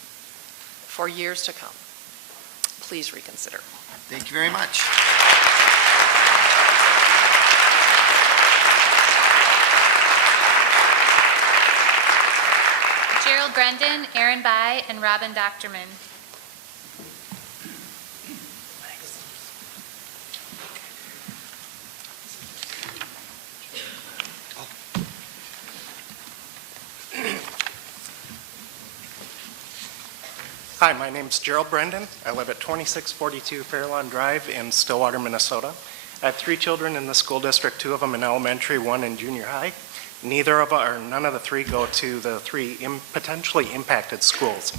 for years to come. Please reconsider. Thank you very much. Gerald Brendan, Aaron Bai, and Robin Docterman. Hi, my name's Gerald Brendan. I live at 2642 Fairlawn Drive in Stillwater, Minnesota. I have 3 children in the school district, 2 of them in elementary, 1 in junior high. None of the 3 go to the 3 potentially impacted schools.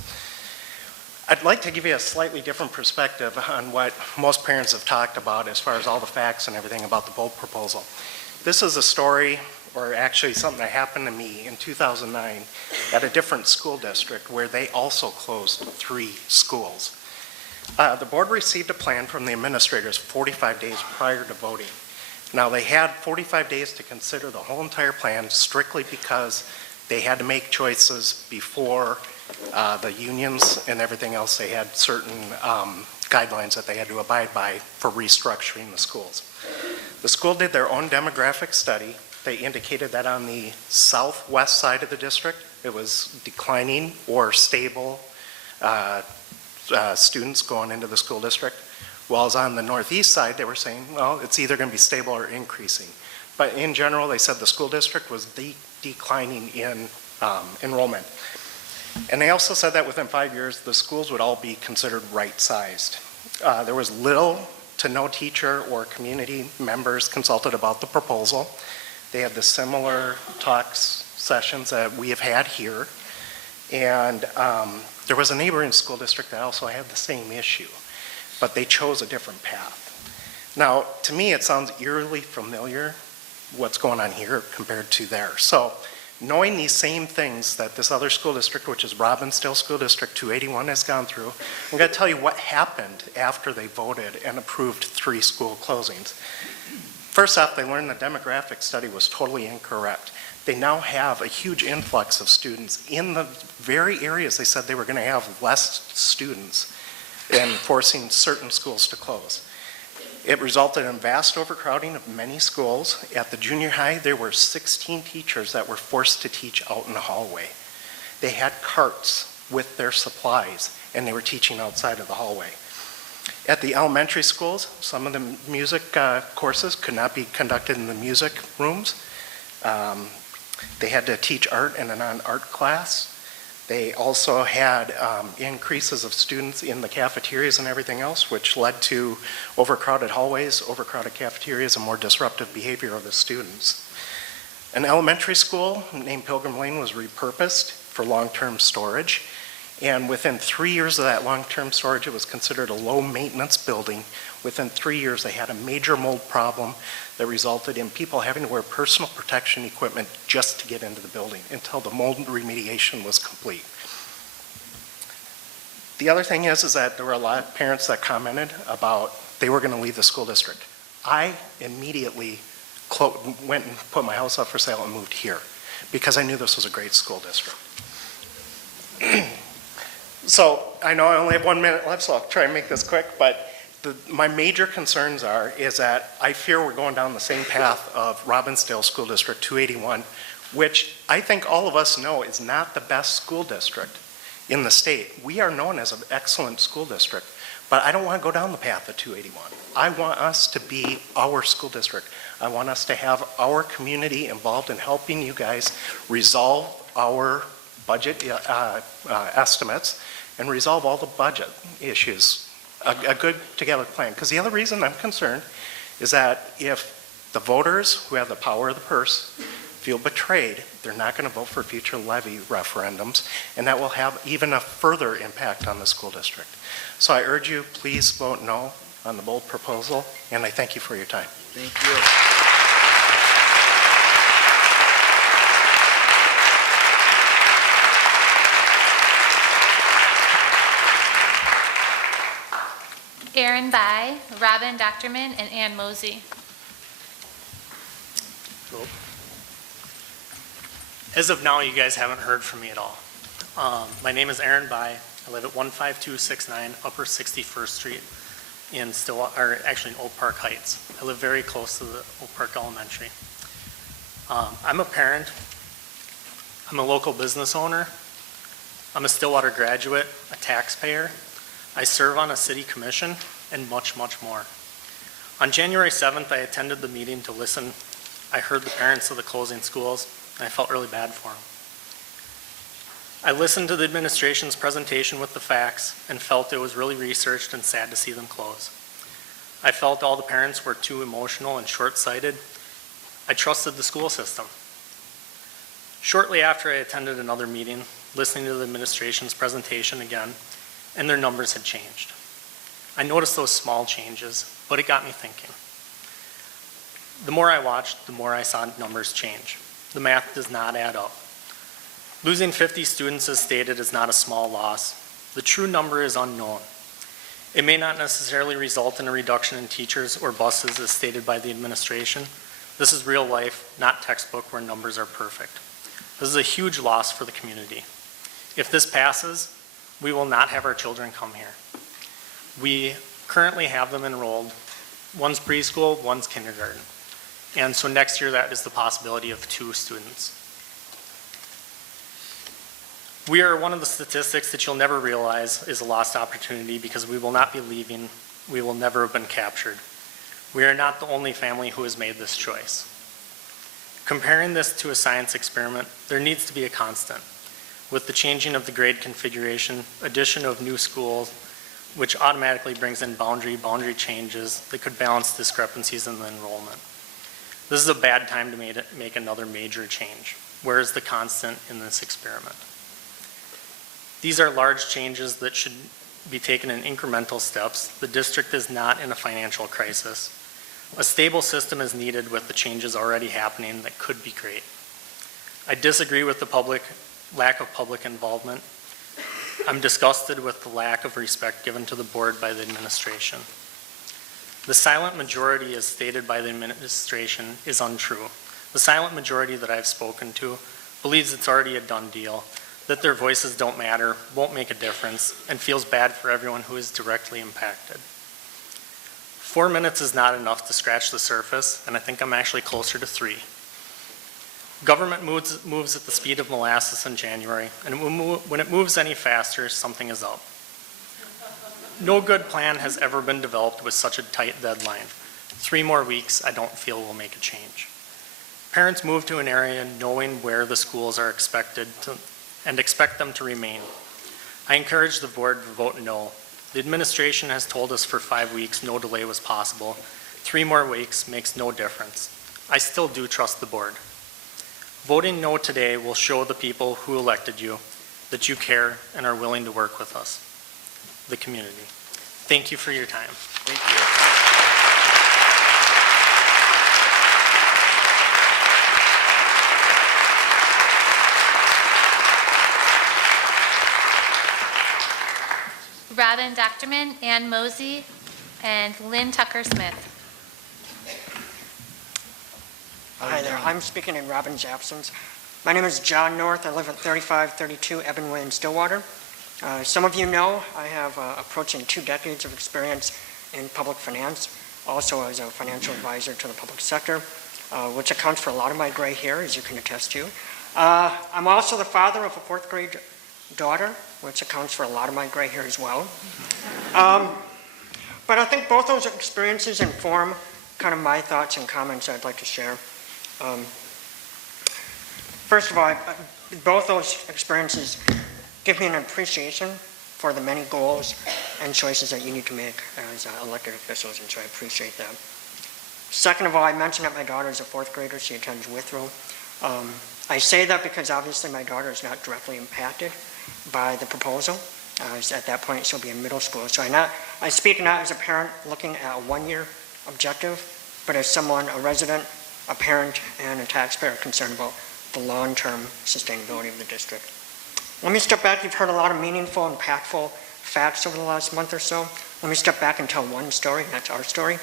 I'd like to give you a slightly different perspective on what most parents have talked about as far as all the facts and everything about the BOLD proposal. This is a story, or actually something that happened to me in 2009 at a different school district where they also closed 3 schools. The board received a plan from the administrators 45 days prior to voting. Now, they had 45 days to consider the whole entire plan strictly because they had to make choices before the unions and everything else. They had certain guidelines that they had to abide by for restructuring the schools. The school did their own demographic study. They indicated that on the southwest side of the district, it was declining or stable students going into the school district. While on the northeast side, they were saying, well, it's either going to be stable or increasing. But in general, they said the school district was declining in enrollment. And they also said that within 5 years, the schools would all be considered right-sized. There was little to no teacher or community members consulted about the proposal. They had the similar talks sessions that we have had here. And there was a neighboring school district that also had the same issue, but they chose a different path. Now, to me, it sounds eerily familiar what's going on here compared to there. So knowing these same things that this other school district, which is Robbinsdale School District 281, has gone through, I'm going to tell you what happened after they voted and approved 3 school closings. First off, they learned the demographic study was totally incorrect. They now have a huge influx of students in the very areas they said they were going to have less students and forcing certain schools to close. It resulted in vast overcrowding of many schools. At the junior high, there were 16 teachers that were forced to teach out in the hallway. They had carts with their supplies, and they were teaching outside of the hallway. At the elementary schools, some of the music courses could not be conducted in the music rooms. They had to teach art in a non-art class. They also had increases of students in the cafeterias and everything else, which led to overcrowded hallways, overcrowded cafeterias, and more disruptive behavior of the students. An elementary school named Pilgrim Lane was repurposed for long-term storage. And within 3 years of that long-term storage, it was considered a low-maintenance building. Within 3 years, they had a major mold problem that resulted in people having to wear personal protection equipment just to get into the building until the mold remediation was complete. The other thing is that there were a lot of parents that commented about they were going to leave the school district. I immediately went and put my house up for sale and moved here because I knew this was a great school district. So I know I only have 1 minute left, so I'll try and make this quick, but my major concerns is that I fear we're going down the same path of Robbinsdale School District 281, which I think all of us know is not the best school district in the state. We are known as an excellent school district, but I don't want to go down the path of 281. I want us to be our school district. I want us to have our community involved in helping you guys resolve our budget estimates and resolve all the budget issues, a good together plan. Because the other reason I'm concerned is that if the voters who have the power of the purse feel betrayed, they're not going to vote for future levy referendums, and that will have even a further impact on the school district. So I urge you, please vote no on the BOLD proposal, and I thank you for your time. Thank you. Aaron Bai, Robin Docterman, and Ann Mosey. As of now, you guys haven't heard from me at all. My name is Aaron Bai. I live at 15269 Upper 61st Street in Oak Park Heights. I live very close to the Oak Park Elementary. I'm a parent. I'm a local business owner. I'm a Stillwater graduate, a taxpayer. I serve on a city commission, and much, much more. On January 7th, I attended the meeting to listen. I heard the parents of the closing schools, and I felt really bad for them. I listened to the administration's presentation with the facts and felt it was really researched and sad to see them close. I felt all the parents were too emotional and short-sighted. I trusted the school system. Shortly after, I attended another meeting, listening to the administration's presentation again, and their numbers had changed. I noticed those small changes, but it got me thinking. The more I watched, the more I saw numbers change. The math does not add up. Losing 50 students as stated is not a small loss. The true number is unknown. It may not necessarily result in a reduction in teachers or buses as stated by the administration. This is real life, not textbook where numbers are perfect. This is a huge loss for the community. If this passes, we will not have our children come here. We currently have them enrolled. One's preschool, one's kindergarten. And so next year that is the possibility of 2 students. We are one of the statistics that you'll never realize is a lost opportunity because we will not be leaving. We will never have been captured. We are not the only family who has made this choice. Comparing this to a science experiment, there needs to be a constant. With the changing of the grade configuration, addition of new schools, which automatically brings in boundary changes that could balance discrepancies in the enrollment. This is a bad time to make another major change. Where is the constant in this experiment? These are large changes that should be taken in incremental steps. The district is not in a financial crisis. A stable system is needed with the changes already happening that could be great. I disagree with the lack of public involvement. I'm disgusted with the lack of respect given to the board by the administration. The silent majority as stated by the administration is untrue. The silent majority that I've spoken to believes it's already a done deal, that their voices don't matter, won't make a difference, and feels bad for everyone who is directly impacted. 4 minutes is not enough to scratch the surface, and I think I'm actually closer to 3. Government moves at the speed of molasses in January, and when it moves any faster, something is up. No good plan has ever been developed with such a tight deadline. 3 more weeks, I don't feel will make a change. Parents move to an area knowing where the schools are expected to and expect them to remain. I encourage the board to vote no. The administration has told us for 5 weeks no delay was possible. 3 more weeks makes no difference. I still do trust the board. Voting no today will show the people who elected you that you care and are willing to work with us, the community. Thank you for your time. Thank you. Robin Docterman, Ann Mosey, and Lynn Tucker-Smith. Hi there, I'm speaking in Robin's absence. My name is John North. I live at 3532 Eben Way in Stillwater. Some of you know I have approaching 2 decades of experience in public finance, also as a financial advisor to the public sector, which accounts for a lot of my gray hair, as you can attest to. I'm also the father of a 4th grade daughter, which accounts for a lot of my gray hair as well. But I think both those experiences inform kind of my thoughts and comments I'd like to share. First of all, both those experiences give me an appreciation for the many goals and choices that you need to make as elected officials, and so I appreciate that. Second of all, I mentioned that my daughter is a 4th grader. She attends Withrow. I say that because obviously my daughter is not directly impacted by the proposal. At that point, she'll be in middle school. So I speak not as a parent looking at a 1-year objective, but as someone, a resident, a parent, and a taxpayer concerned about the long-term sustainability of the district. Let me step back. You've heard a lot of meaningful, impactful facts over the last month or so. Let me step back and tell one story, and that's our story.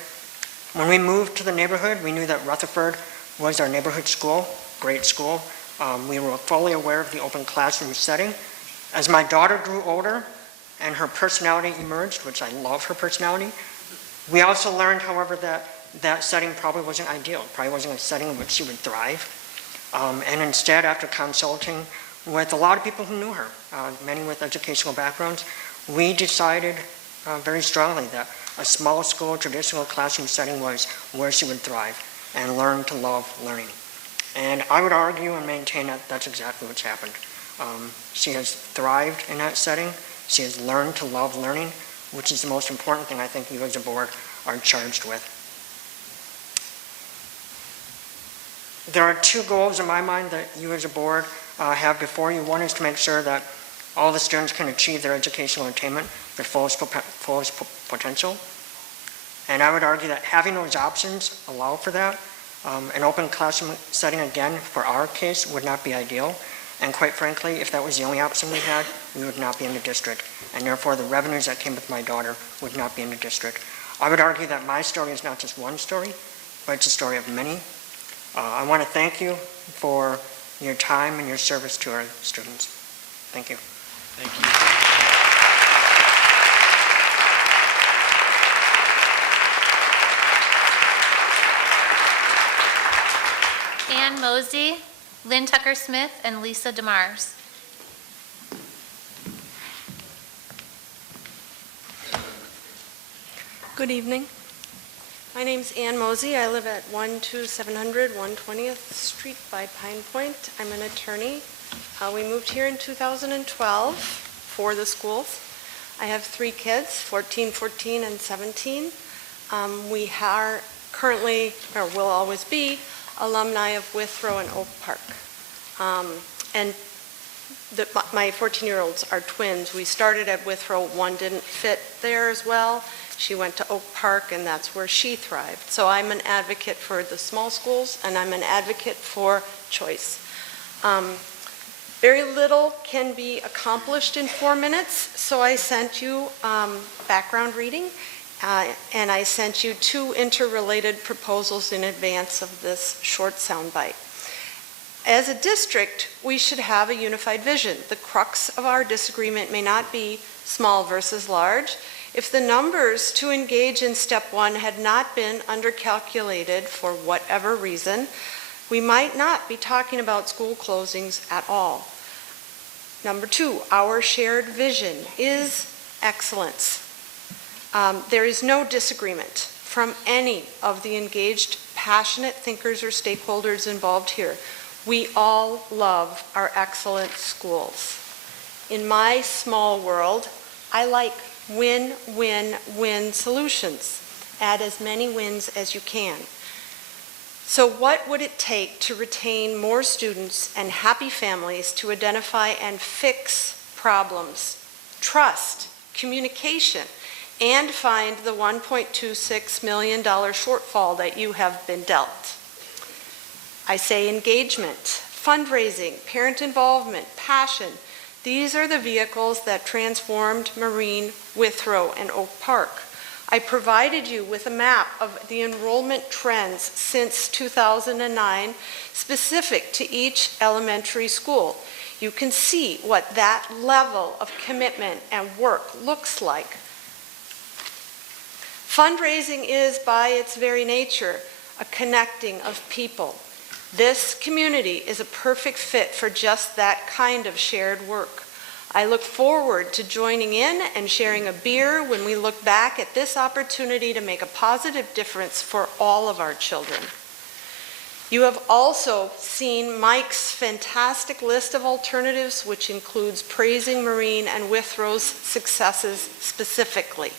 When we moved to the neighborhood, we knew that Rutherford was our neighborhood school, great school. We were fully aware of the open classroom setting. As my daughter grew older and her personality emerged, which I love her personality, we also learned, however, that that setting probably wasn't ideal, probably wasn't a setting in which she would thrive. And instead, after consulting with a lot of people who knew her, many with educational backgrounds, we decided very strongly that a small school, traditional classroom setting was where she would thrive and learn to love learning. And I would argue and maintain that that's exactly what's happened. She has thrived in that setting. She has learned to love learning, which is the most important thing I think you as a board are charged with. There are two goals in my mind that you as a board have before you. One is to make sure that all the students can achieve their educational attainment, their fullest potential. And I would argue that having those options allow for that. An open classroom setting, again, for our case, would not be ideal. And quite frankly, if that was the only option we had, we would not be in the district. And therefore, the revenues that came with my daughter would not be in the district. I would argue that my story is not just one story, but it's a story of many. I want to thank you for your time and your service to our students. Thank you. Thank you. Ann Mosey, Lynn Tucker-Smith, and Lisa DeMars. Good evening. My name's Ann Mosey. I live at 12700 120th Street by Pine Point. I'm an attorney. We moved here in 2012 for the schools. I have 3 kids, 14, 14, and 17. We are currently, or will always be, alumni of Withrow and Oak Park. And my 14-year-olds are twins. We started at Withrow. One didn't fit there as well. She went to Oak Park, and that's where she thrived. So I'm an advocate for the small schools, and I'm an advocate for choice. Very little can be accomplished in 4 minutes, so I sent you background reading, and I sent you 2 interrelated proposals in advance of this short soundbite. As a district, we should have a unified vision. The crux of our disagreement may not be small versus large. If the numbers to engage in step 1 had not been undercalculated for whatever reason, we might not be talking about school closings at all. Number 2, our shared vision is excellence. There is no disagreement from any of the engaged, passionate thinkers or stakeholders involved here. We all love our excellent schools. In my small world, I like win-win-win solutions. Add as many wins as you can. So what would it take to retain more students and happy families to identify and fix problems, trust, communication, and find the $1.26 million shortfall that you have been dealt? I say engagement, fundraising, parent involvement, passion. These are the vehicles that transformed Marine, Withrow, and Oak Park. I provided you with a map of the enrollment trends since 2009, specific to each elementary school. You can see what that level of commitment and work looks like. Fundraising is, by its very nature, a connecting of people. This community is a perfect fit for just that kind of shared work. I look forward to joining in and sharing a beer when we look back at this opportunity to make a positive difference for all of our children. You have also seen Mike's fantastic list of alternatives, which includes praising Marine and Withrow's successes specifically.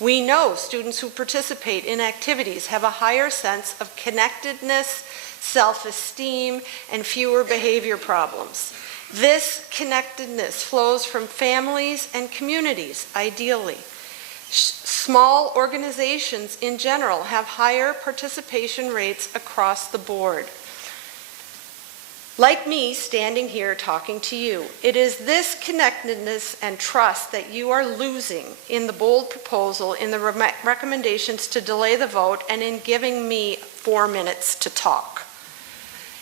We know students who participate in activities have a higher sense of connectedness, self-esteem, and fewer behavior problems. This connectedness flows from families and communities, ideally. Small organizations in general have higher participation rates across the board. Like me standing here talking to you, it is this connectedness and trust that you are losing in the bold proposal, in the recommendations to delay the vote, and in giving me 4 minutes to talk.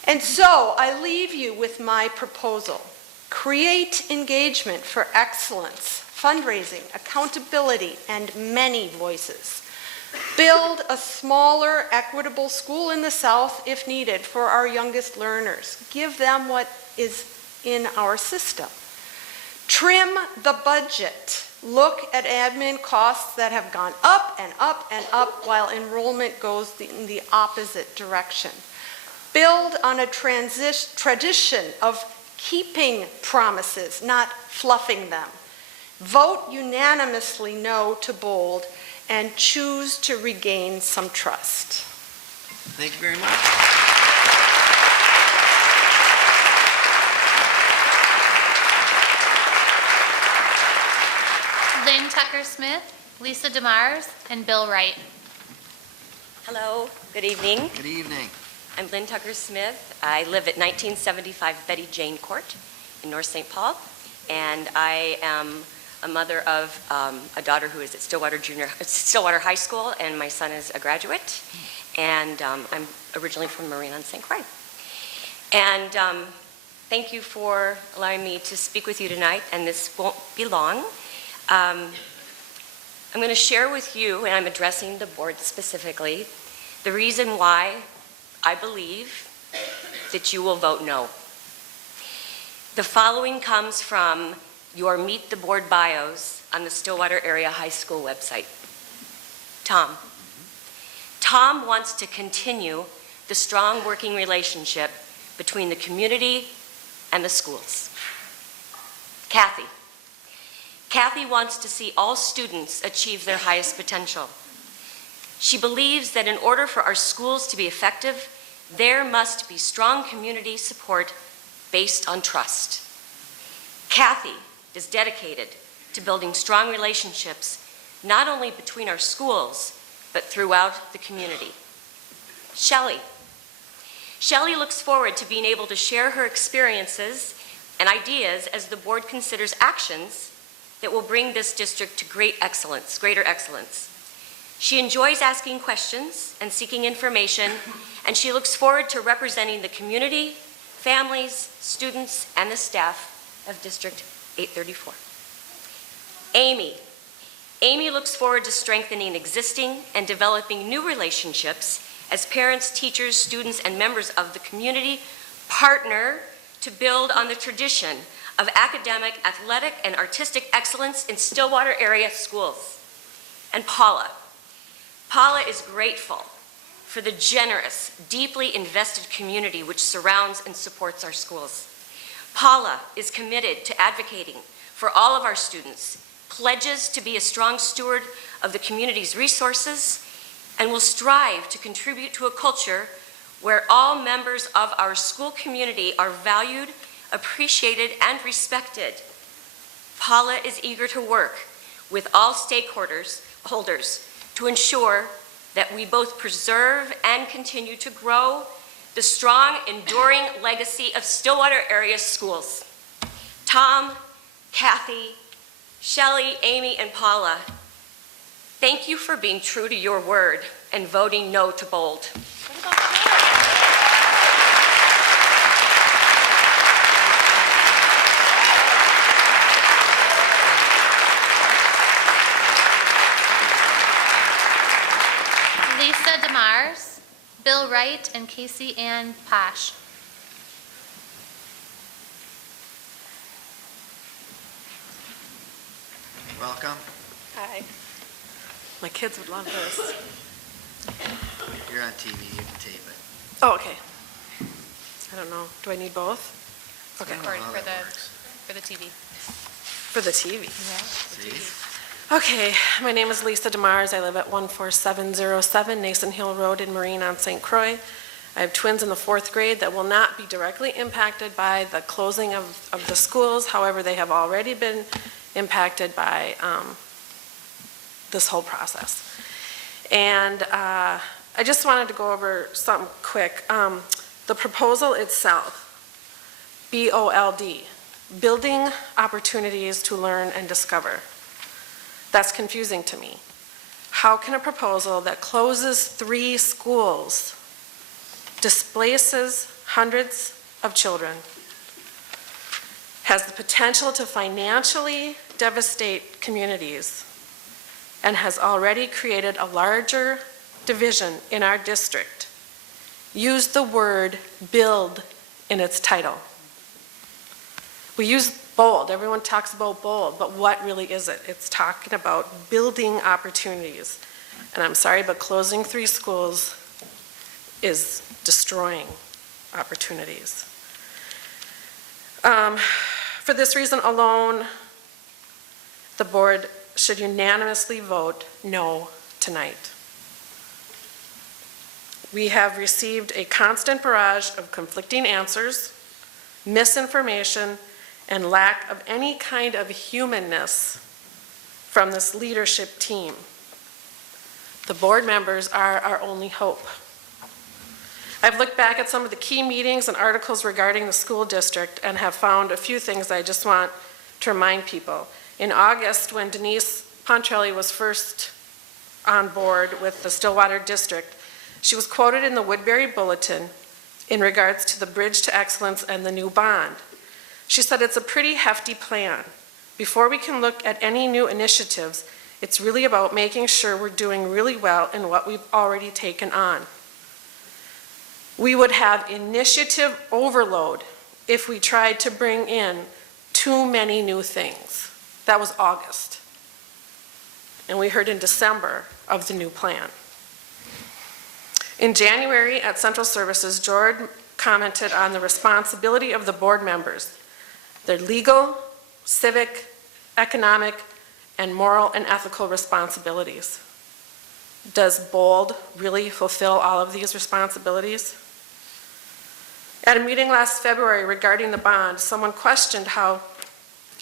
And so I leave you with my proposal. Create engagement for excellence, fundraising, accountability, and many voices. Build a smaller, equitable school in the South if needed for our youngest learners. Give them what is in our system. Trim the budget. Look at admin costs that have gone up and up and up while enrollment goes in the opposite direction. Build on a tradition of keeping promises, not fluffing them. Vote unanimously no to bold and choose to regain some trust. Thank you very much. Lynn Tucker-Smith, Lisa DeMars, and Bill Wright. Hello, good evening. Good evening. I'm Lynn Tucker-Smith. I live at 1975 Betty Jane Court in North St. Paul, and I am a mother of a daughter who is at Stillwater High School, and my son is a graduate, and I'm originally from Marine on St. Croix. And thank you for allowing me to speak with you tonight, and this won't be long. I'm going to share with you, and I'm addressing the board specifically, the reason why I believe that you will vote no. The following comes from your Meet the Board bios on the Stillwater Area High School website. Tom. Tom wants to continue the strong working relationship between the community and the schools. Kathy. Kathy wants to see all students achieve their highest potential. She believes that in order for our schools to be effective, there must be strong community support based on trust. Kathy is dedicated to building strong relationships, not only between our schools, but throughout the community. Shelley. Shelley looks forward to being able to share her experiences and ideas as the board considers actions that will bring this district to greater excellence. She enjoys asking questions and seeking information, and she looks forward to representing the community, families, students, and the staff of District 834. Amy. Amy looks forward to strengthening existing and developing new relationships as parents, teachers, students, and members of the community partner to build on the tradition of academic, athletic, and artistic excellence in Stillwater area schools. And Paula. Paula is grateful for the generous, deeply invested community which surrounds and supports our schools. Paula is committed to advocating for all of our students, pledges to be a strong steward of the community's resources, and will strive to contribute to a culture where all members of our school community are valued, appreciated, and respected. Paula is eager to work with all stakeholders to ensure that we both preserve and continue to grow the strong, enduring legacy of Stillwater area schools. Tom, Kathy, Shelley, Amy, and Paula, thank you for being true to your word and voting no to bold. Lisa DeMars, Bill Wright, and Casey Ann Posh. Welcome. Hi. My kids would love this. You're on TV, you can tape it. Oh, okay. I don't know. Do I need both? Okay. For the TV. For the TV. See? Okay, my name is Lisa DeMars. I live at 14707 Nason Hill Road in Marine on St. Croix. I have twins in the 4th grade that will not be directly impacted by the closing of the schools. However, they have already been impacted by this whole process. And I just wanted to go over something quick. The proposal itself, BOLD, Building Opportunities to Learn and Discover. That's confusing to me. How can a proposal that closes 3 schools, displaces hundreds of children, has the potential to financially devastate communities, and has already created a larger division in our district, use the word build in its title? We use bold, everyone talks about bold, but what really is it? It's talking about building opportunities. And I'm sorry, but closing 3 schools is destroying opportunities. For this reason alone, the board should unanimously vote no tonight. We have received a constant barrage of conflicting answers, misinformation, and lack of any kind of humanness from this leadership team. The board members are our only hope. I've looked back at some of the key meetings and articles regarding the school district and have found a few things I just want to remind people. In August, when Denise Pontrelli was first on board with the Stillwater District, she was quoted in the Woodbury Bulletin in regards to the Bridge to Excellence and the new bond. She said it's a pretty hefty plan. Before we can look at any new initiatives, it's really about making sure we're doing really well in what we've already taken on. We would have initiative overload if we tried to bring in too many new things. That was August. And we heard in December of the new plan. In January at Central Services, George commented on the responsibility of the board members, their legal, civic, economic, and moral and ethical responsibilities. Does BOLD really fulfill all of these responsibilities? At a meeting last February regarding the bond, someone questioned how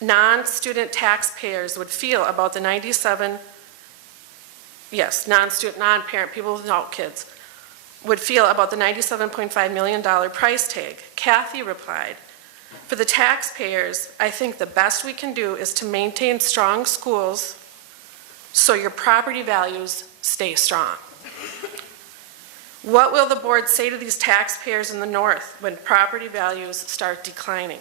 non-student taxpayers would feel about the non-student, non-parent, people without kids, would feel about the $97.5 million price tag. Kathy replied, for the taxpayers, I think the best we can do is to maintain strong schools so your property values stay strong. What will the board say to these taxpayers in the north when property values start declining?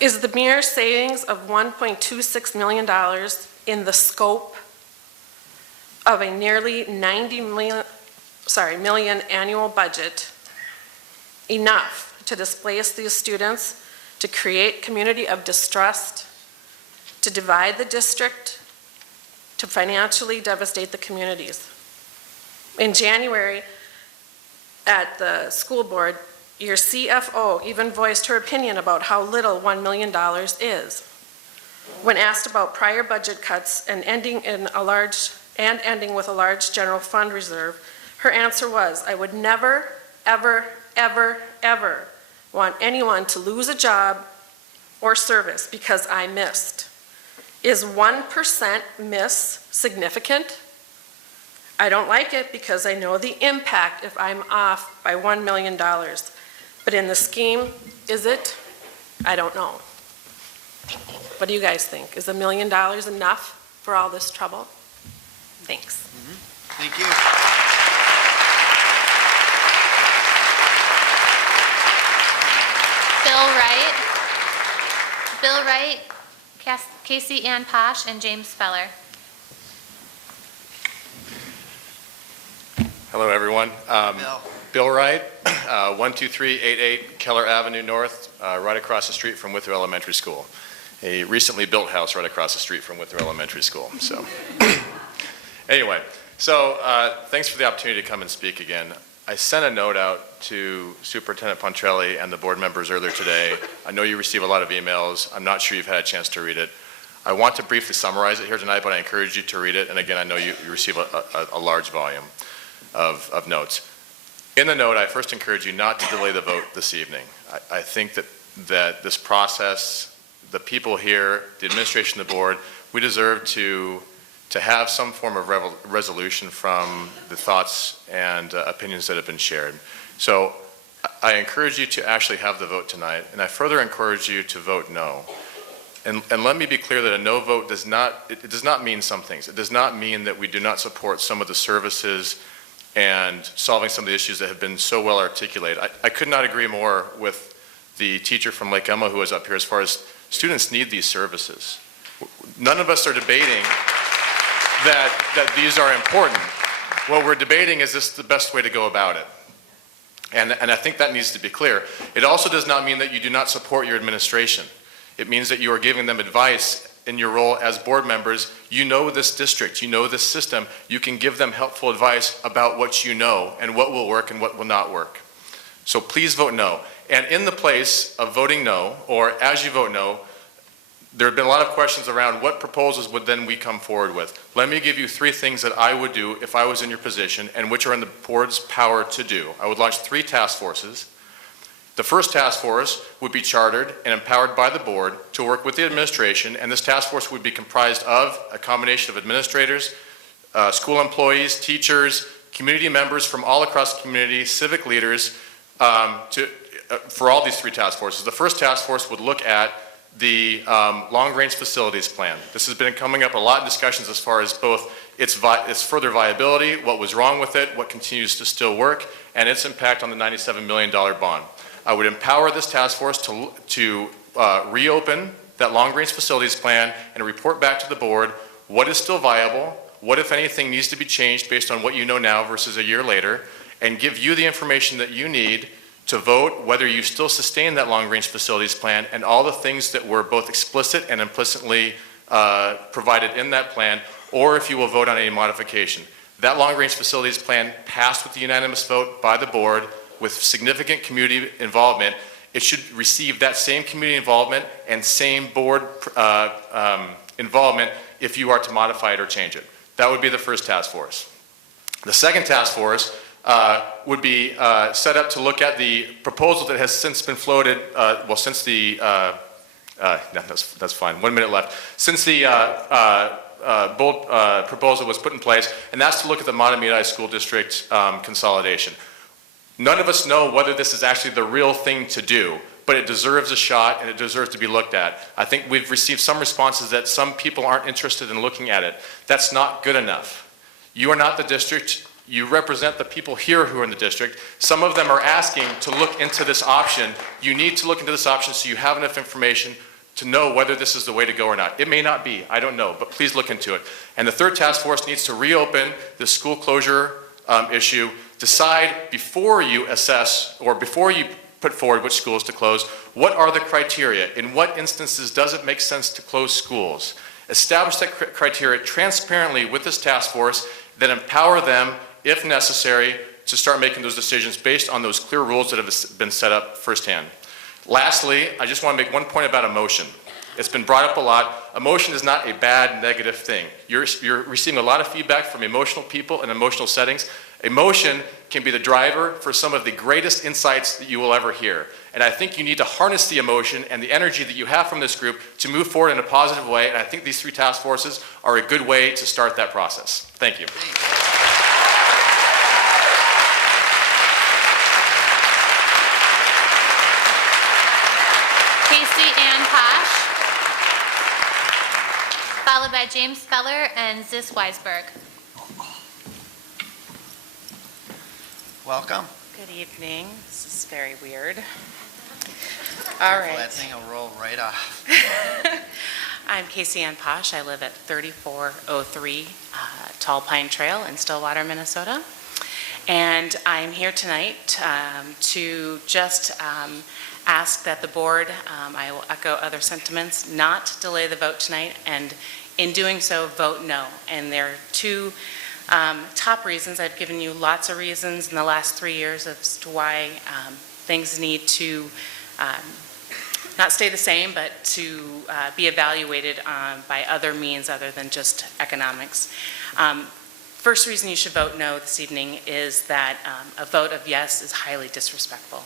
Is the mere savings of $1.26 million in the scope of a nearly $90 million annual budget enough to displace these students, to create community of distrust, to divide the district, to financially devastate the communities? In January at the school board, your CFO even voiced her opinion about how little $1 million is. When asked about prior budget cuts and ending with a large general fund reserve, her answer was, I would never, ever, ever, ever want anyone to lose a job or service because I missed. Is 1% miss significant? I don't like it because I know the impact if I'm off by $1 million. But in the scheme, is it? I don't know. What do you guys think? Is $1 million enough for all this trouble? Thanks. Thank you. Bill Wright, Casey Ann Posh, and James Speller. Hello, everyone. Bill Wright, 12388 Keller Avenue North, right across the street from Withrow Elementary School. A recently built house right across the street from Withrow Elementary School. So, anyway, thanks for the opportunity to come and speak again. I sent a note out to Superintendent Pontrelli and the board members earlier today. I know you receive a lot of emails. I'm not sure you've had a chance to read it. I want to briefly summarize it here tonight, but I encourage you to read it. And again, I know you receive a large volume of notes. In the note, I first encourage you not to delay the vote this evening. I think that this process, the people here, the administration of the board, we deserve to have some form of resolution from the thoughts and opinions that have been shared. So I encourage you to actually have the vote tonight, and I further encourage you to vote no. And let me be clear that a no vote does not mean some things. It does not mean that we do not support some of the services and solving some of the issues that have been so well articulated. I could not agree more with the teacher from Lake Elmo who was up here as far as students need these services. None of us are debating that these are important. What we're debating is this the best way to go about it. And I think that needs to be clear. It also does not mean that you do not support your administration. It means that you are giving them advice in your role as board members. You know this district, you know this system. You can give them helpful advice about what you know and what will work and what will not work. So please vote no. And in the place of voting no, or as you vote no, there have been a lot of questions around what proposals would then we come forward with. Let me give you 3 things that I would do if I was in your position and which are in the board's power to do. I would launch 3 task forces. The first task force would be chartered and empowered by the board to work with the administration, and this task force would be comprised of a combination of administrators, school employees, teachers, community members from all across the community, civic leaders, for all these 3 task forces. The first task force would look at the long-range facilities plan. This has been coming up a lot in discussions as far as both its further viability, what was wrong with it, what continues to still work, and its impact on the $97 million bond. I would empower this task force to reopen that long-range facilities plan and report back to the board what is still viable, what, if anything, needs to be changed based on what you know now versus a year later, and give you the information that you need to vote whether you still sustain that long-range facilities plan and all the things that were both explicit and implicitly provided in that plan, or if you will vote on any modification. That long-range facilities plan passed with the unanimous vote by the board with significant community involvement. It should receive that same community involvement and same board involvement if you are to modify it or change it. That would be the first task force. The second task force would be set up to look at the proposal that has since been floated, well, since the, no, that's fine, 1 minute left, since the bold proposal was put in place, and that's to look at the Matamidi School District consolidation. None of us know whether this is actually the real thing to do, but it deserves a shot and it deserves to be looked at. I think we've received some responses that some people aren't interested in looking at it. That's not good enough. You are not the district. You represent the people here who are in the district. Some of them are asking to look into this option. You need to look into this option so you have enough information to know whether this is the way to go or not. It may not be, I don't know, but please look into it. And the third task force needs to reopen the school closure issue. Decide before you assess or before you put forward which schools to close, what are the criteria? In what instances does it make sense to close schools? Establish that criteria transparently with this task force, then empower them, if necessary, to start making those decisions based on those clear rules that have been set up firsthand. Lastly, I just want to make one point about emotion. It's been brought up a lot. Emotion is not a bad, negative thing. You're receiving a lot of feedback from emotional people in emotional settings. Emotion can be the driver for some of the greatest insights that you will ever hear. And I think you need to harness the emotion and the energy that you have from this group to move forward in a positive way. And I think these 3 task forces are a good way to start that process. Thank you. Casey Ann Posh, followed by James Feller and Zis Weisberg. Welcome. Good evening. This is very weird. All right. That thing will roll right off. I'm Casey Ann Posh. I live at 3403 Tall Pine Trail in Stillwater, Minnesota. And I'm here tonight to just ask that the board, I will echo other sentiments, not delay the vote tonight, and in doing so, vote no. And there are 2 top reasons. I've given you lots of reasons in the last 3 years as to why things need to not stay the same, but to be evaluated by other means other than just economics. First reason you should vote no this evening is that a vote of yes is highly disrespectful.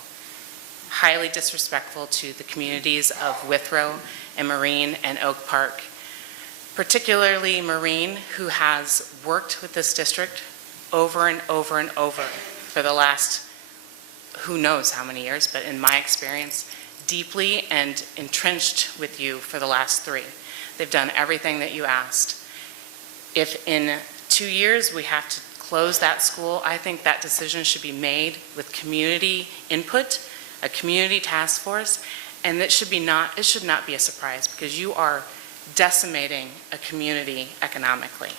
Highly disrespectful to the communities of Withrow and Marine and Oak Park. Particularly Marine, who has worked with this district over and over and over for the last who knows how many years, but in my experience, deeply and entrenched with you for the last 3. They've done everything that you asked. If in 2 years we have to close that school, I think that decision should be made with community input, a community task force, and it should not be a surprise because you are decimating a community economically.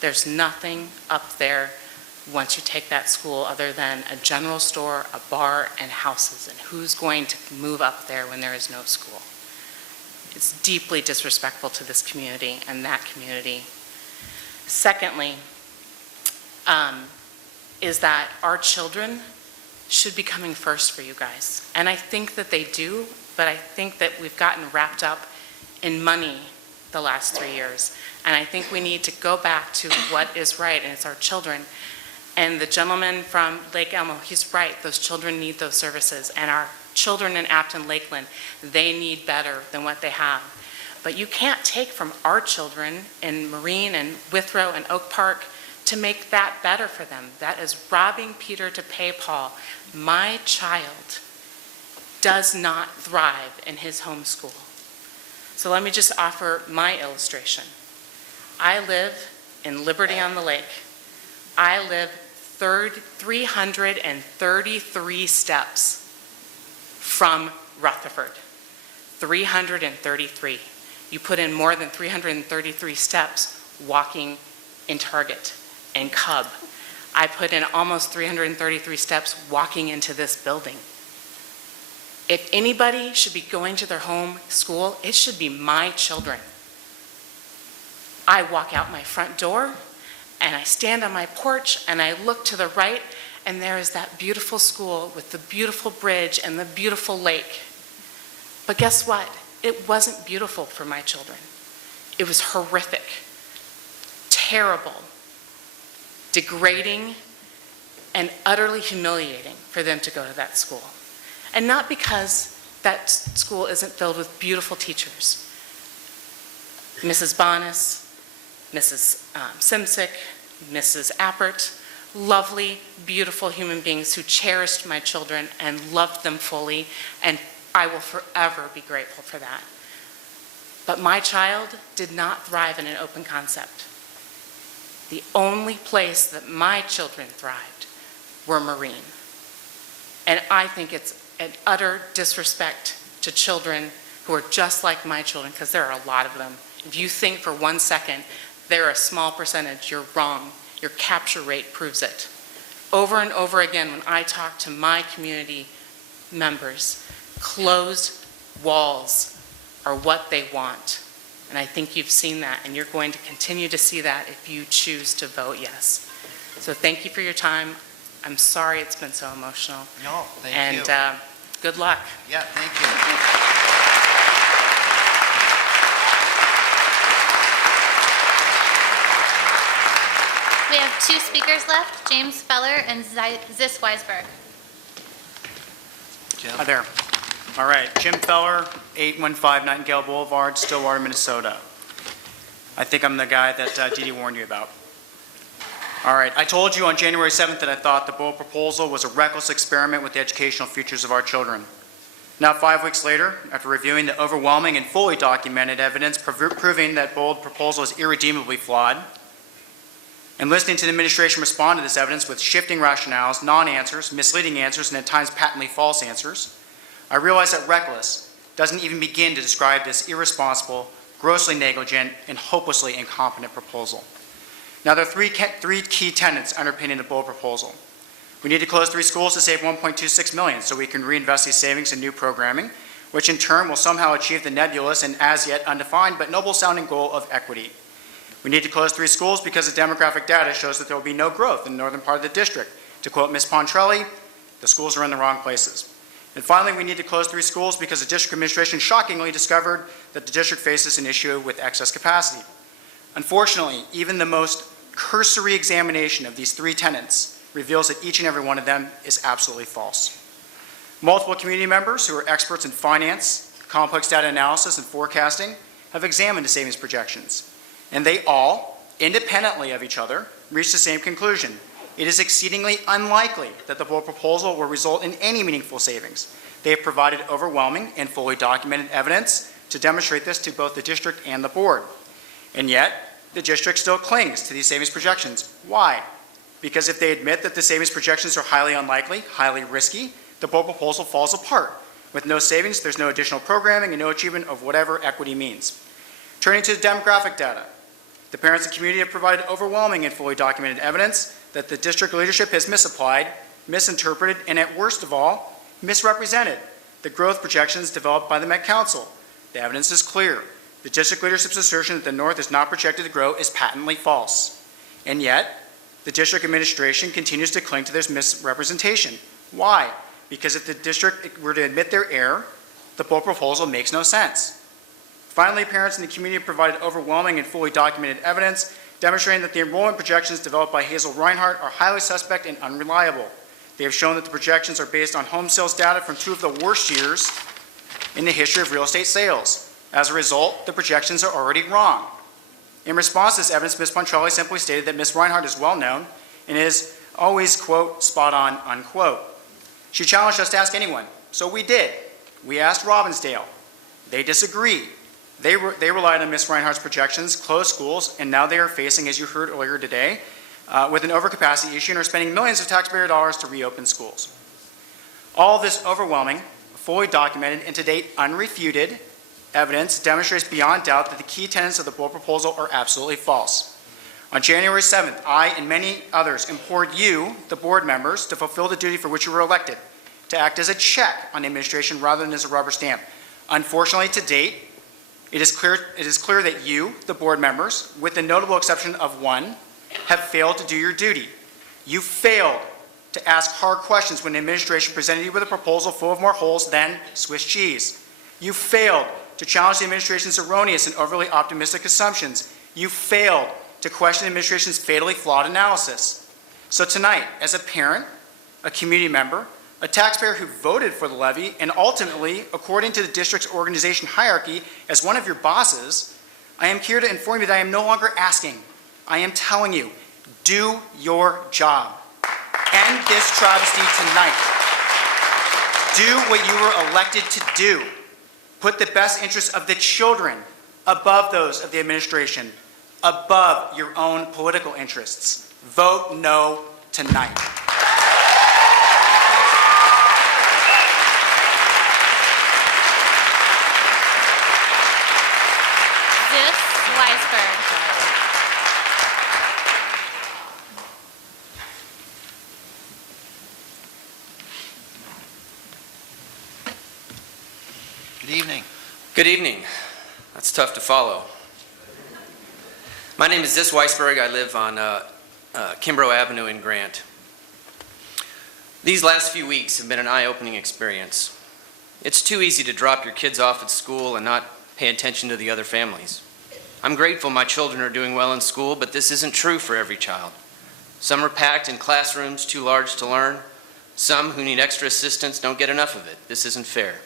There's nothing up there once you take that school other than a general store, a bar, and houses? And who's going to move up there when there is no school? It's deeply disrespectful to this community and that community. Secondly, is that our children should be coming first for you guys. And I think that they do, but I think that we've gotten wrapped up in money the last 3 years. And I think we need to go back to what is right, and it's our children. And the gentleman from Lake Elmo, he's right, those children need those services. And our children in Afton Lakeland, they need better than what they have. But you can't take from our children in Marine and Withrow and Oak Park to make that better for them. That is robbing Peter to pay Paul. My child does not thrive in his home school. So let me just offer my illustration. I live in Liberty on the Lake. I live 333 steps from Rutherford. 333. You put in more than 333 steps walking in Target and Cub. I put in almost 333 steps walking into this building. If anybody should be going to their home school, it should be my children. I walk out my front door and I stand on my porch and I look to the right, and there is that beautiful school with the beautiful bridge and the beautiful lake. But guess what? It wasn't beautiful for my children. It was horrific, terrible, degrading, and utterly humiliating for them to go to that school. And not because that school isn't filled with beautiful teachers. Mrs. Bonas, Mrs. Simsick, Mrs. Appert, lovely, beautiful human beings who cherished my children and loved them fully, and I will forever be grateful for that. But my child did not thrive in an open concept. The only place that my children thrived were Marine. And I think it's an utter disrespect to children who are just like my children, because there are a lot of them. If you think for 1 second they're a small percentage, you're wrong. Your capture rate proves it. Over and over again, when I talk to my community members, closed walls are what they want. And I think you've seen that, and you're going to continue to see that if you choose to vote yes. So thank you for your time. I'm sorry it's been so emotional. No, thank you. And good luck. Yeah, thank you. We have 2 speakers left, James Feller and Zis Weisberg. Hi there. All right, Jim Feller, 815 Nightingale Boulevard, Stillwater, Minnesota. I think I'm the guy that Dee Dee warned you about. All right, I told you on January 7th that I thought the Bowl proposal was a reckless experiment with the educational futures of our children. Now, 5 weeks later, after reviewing the overwhelming and fully documented evidence proving that Bold proposal is irredeemably flawed, and listening to the administration respond to this evidence with shifting rationales, non-answers, misleading answers, and at times patently false answers, I realize that reckless doesn't even begin to describe this irresponsible, grossly negligent, and hopelessly incompetent proposal. Now, there are three key tenets underpinning the Bold proposal. We need to close 3 schools to save $1.26 million so we can reinvest these savings in new programming, which in turn will somehow achieve the nebulous and as yet undefined but noble-sounding goal of equity. We need to close 3 schools because the demographic data shows that there will be no growth in the northern part of the district. To quote Ms. Pontrelli, the schools are in the wrong places. And finally, we need to close 3 schools because the district administration shockingly discovered that the district faces an issue with excess capacity. Unfortunately, even the most cursory examination of these 3 tenets reveals that each and every one of them is absolutely false. Multiple community members who are experts in finance, complex data analysis, and forecasting have examined the savings projections. And they all, independently of each other, reach the same conclusion. It is exceedingly unlikely that the Bold proposal will result in any meaningful savings. They have provided overwhelming and fully documented evidence to demonstrate this to both the district and the board. And yet, the district still clings to these savings projections. Why? Because if they admit that the savings projections are highly unlikely, highly risky, the Bold proposal falls apart. With no savings, there's no additional programming and no achievement of whatever equity means. Turning to the demographic data, The parents and community have provided overwhelming and fully documented evidence that the district leadership has misapplied, misinterpreted, and at worst of all, misrepresented the growth projections developed by the Met Council. The evidence is clear. The district leadership's assertion that the North is not projected to grow is patently false. And yet, the district administration continues to cling to this misrepresentation. Why? Because if the district were to admit their error, the bold proposal makes no sense. Finally, parents in the community have provided overwhelming and fully documented evidence demonstrating that the enrollment projections developed by Hazel Reinhardt are highly suspect and unreliable. They have shown that the projections are based on home sales data from two of the worst years in the history of real estate sales. As a result, the projections are already wrong. In response to this evidence, Ms. Pontrelli simply stated that Ms. Reinhardt is well known and is always, quote, spot on, unquote. She challenged us to ask anyone, so we did. We asked Robbinsdale. They disagreed. They relied on Ms. Reinhardt's projections, closed schools, and now they are facing, as you heard earlier today, with an overcapacity issue and are spending millions of taxpayer dollars to reopen schools. All of this overwhelming, fully documented, and to date unrefuted evidence demonstrates beyond doubt that the key tenets of the bold proposal are absolutely false. On January 7th, I and many others implored you, the board members, to fulfill the duty for which you were elected, to act as a check on the administration rather than as a rubber stamp. Unfortunately, to date, it is clear that you, the board members, with the notable exception of one, have failed to do your duty. You failed to ask hard questions when the administration presented you with a proposal full of more holes than Swiss cheese. You failed to challenge the administration's erroneous and overly optimistic assumptions. You failed to question the administration's fatally flawed analysis. So tonight, as a parent, a community member, a taxpayer who voted for the levy, and ultimately, according to the district's organization hierarchy, as one of your bosses, I am here to inform you that I am no longer asking. I am telling you, do your job. End this travesty tonight. Do what you were elected to do. Put the best interests of the children above those of the administration, above your own political interests. Vote no tonight. Weisberg. Good evening. Good evening. That's tough to follow. My name is Zis Weisberg. I live on Kimbrough Avenue in Grant. These last few weeks have been an eye-opening experience. It's too easy to drop your kids off at school and not pay attention to the other families. I'm grateful my children are doing well in school, but this isn't true for every child. Some are packed in classrooms too large to learn. Some who need extra assistance don't get enough of it. This isn't fair.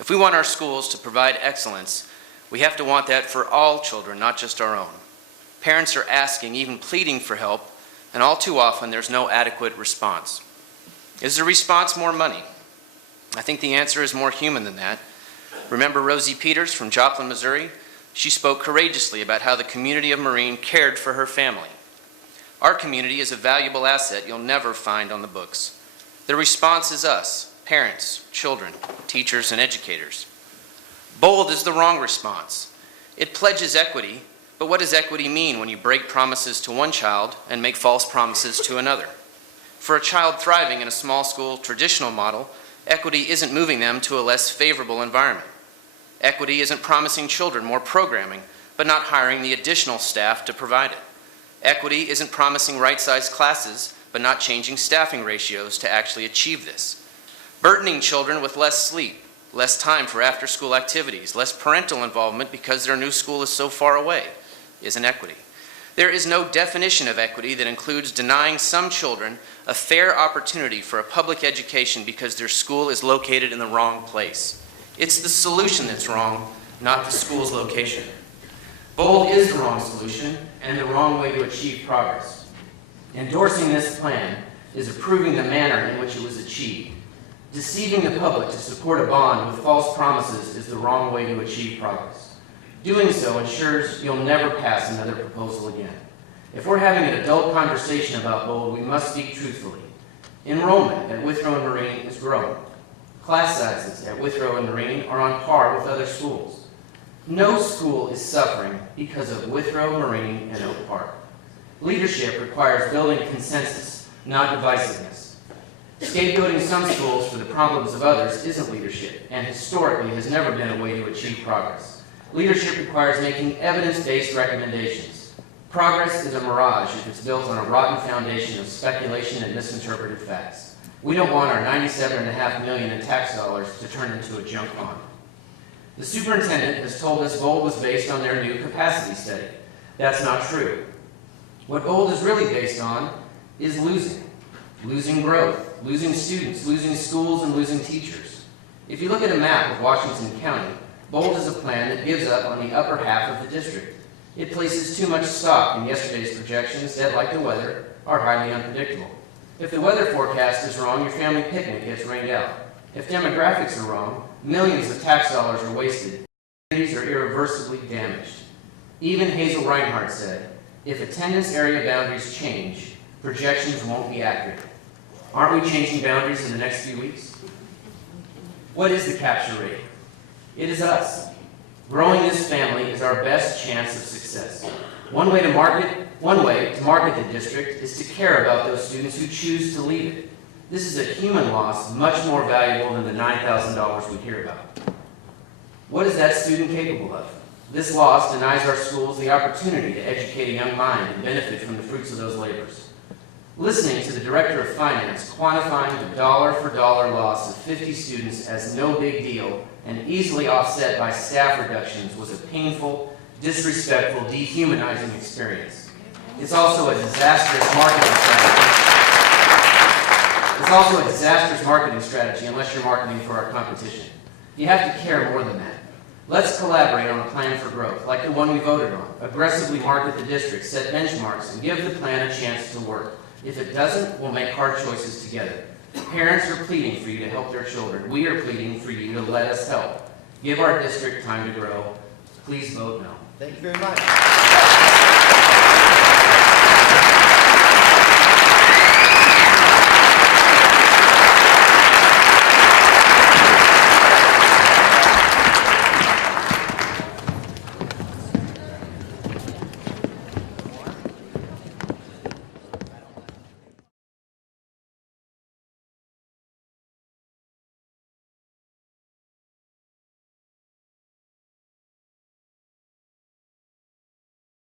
If we want our schools to provide excellence, we have to want that for all children, not just our own. Parents are asking, even pleading for help, and all too often there's no adequate response. Is the response more money? I think the answer is more human than that. Remember Rosie Peters from Joplin, Missouri? She spoke courageously about how the community of Marine cared for her family. Our community is a valuable asset you'll never find on the books. The response is us, parents, children, teachers, and educators. Bold is the wrong response. It pledges equity, but what does equity mean when you break promises to one child and make false promises to another? For a child thriving in a small school traditional model, equity isn't moving them to a less favorable environment. Equity isn't promising children more programming, but not hiring the additional staff to provide it. Equity isn't promising right-sized classes, but not changing staffing ratios to actually achieve this. Burdening children with less sleep, less time for after-school activities, less parental involvement because their new school is so far away isn't equity. There is no definition of equity that includes denying some children a fair opportunity for a public education because their school is located in the wrong place. It's the solution that's wrong, not the school's location. Bold is the wrong solution and the wrong way to achieve progress. Endorsing this plan is approving the manner in which it was achieved. Deceiving the public to support a bond with false promises is the wrong way to achieve progress. Doing so ensures you'll never pass another proposal again. If we're having an adult conversation about Bold, we must speak truthfully. Enrollment at Withrow and Marine is growing. Class sizes at Withrow and Marine are on par with other schools. No school is suffering because of Withrow, Marine, and Oak Park. Leadership requires building consensus, not divisiveness. Scapegoating some schools for the problems of others isn't leadership, and historically has never been a way to achieve progress. Leadership requires making evidence-based recommendations. Progress is a mirage if it's built on a rotten foundation of speculation and misinterpreted facts. We don't want our $97.5 million in tax dollars to turn into a junk bond. The superintendent has told us BOLD was based on their new capacity study. That's not true. What BOLD is really based on is losing. Losing growth, losing students, losing schools, and losing teachers. If you look at a map of Washington County, BOLD is a plan that gives up on the upper half of the district. It places too much stock in yesterday's projections that, like the weather, are highly unpredictable. If the weather forecast is wrong, your family picnic gets rained out. If demographics are wrong, millions of tax dollars are wasted. Communities are irreversibly damaged. Even Hazel Reinhardt said, if attendance area boundaries change, projections won't be accurate. Aren't we changing boundaries in the next few weeks? What is the capture rate? It is us. Growing this family is our best chance of success. One way to market the district is to care about those students who choose to leave it. This is a human loss much more valuable than the $9,000 we hear about. What is that student capable of? This loss denies our schools the opportunity to educate a young mind and benefit from the fruits of those labors. Listening to the Director of Finance quantifying the dollar-for-dollar loss of 50 students as no big deal and easily offset by staff reductions was a painful, disrespectful, dehumanizing experience. It's also a disastrous marketing strategy unless you're marketing for our competition. You have to care more than that. Let's collaborate on a plan for growth, like the one we voted on. Aggressively market the district, set benchmarks, and give the plan a chance to work. If it doesn't, we'll make hard choices together. Parents are pleading for you to help their children. We are pleading for you to let us help. Give our district time to grow. Please vote no. Thank you very much.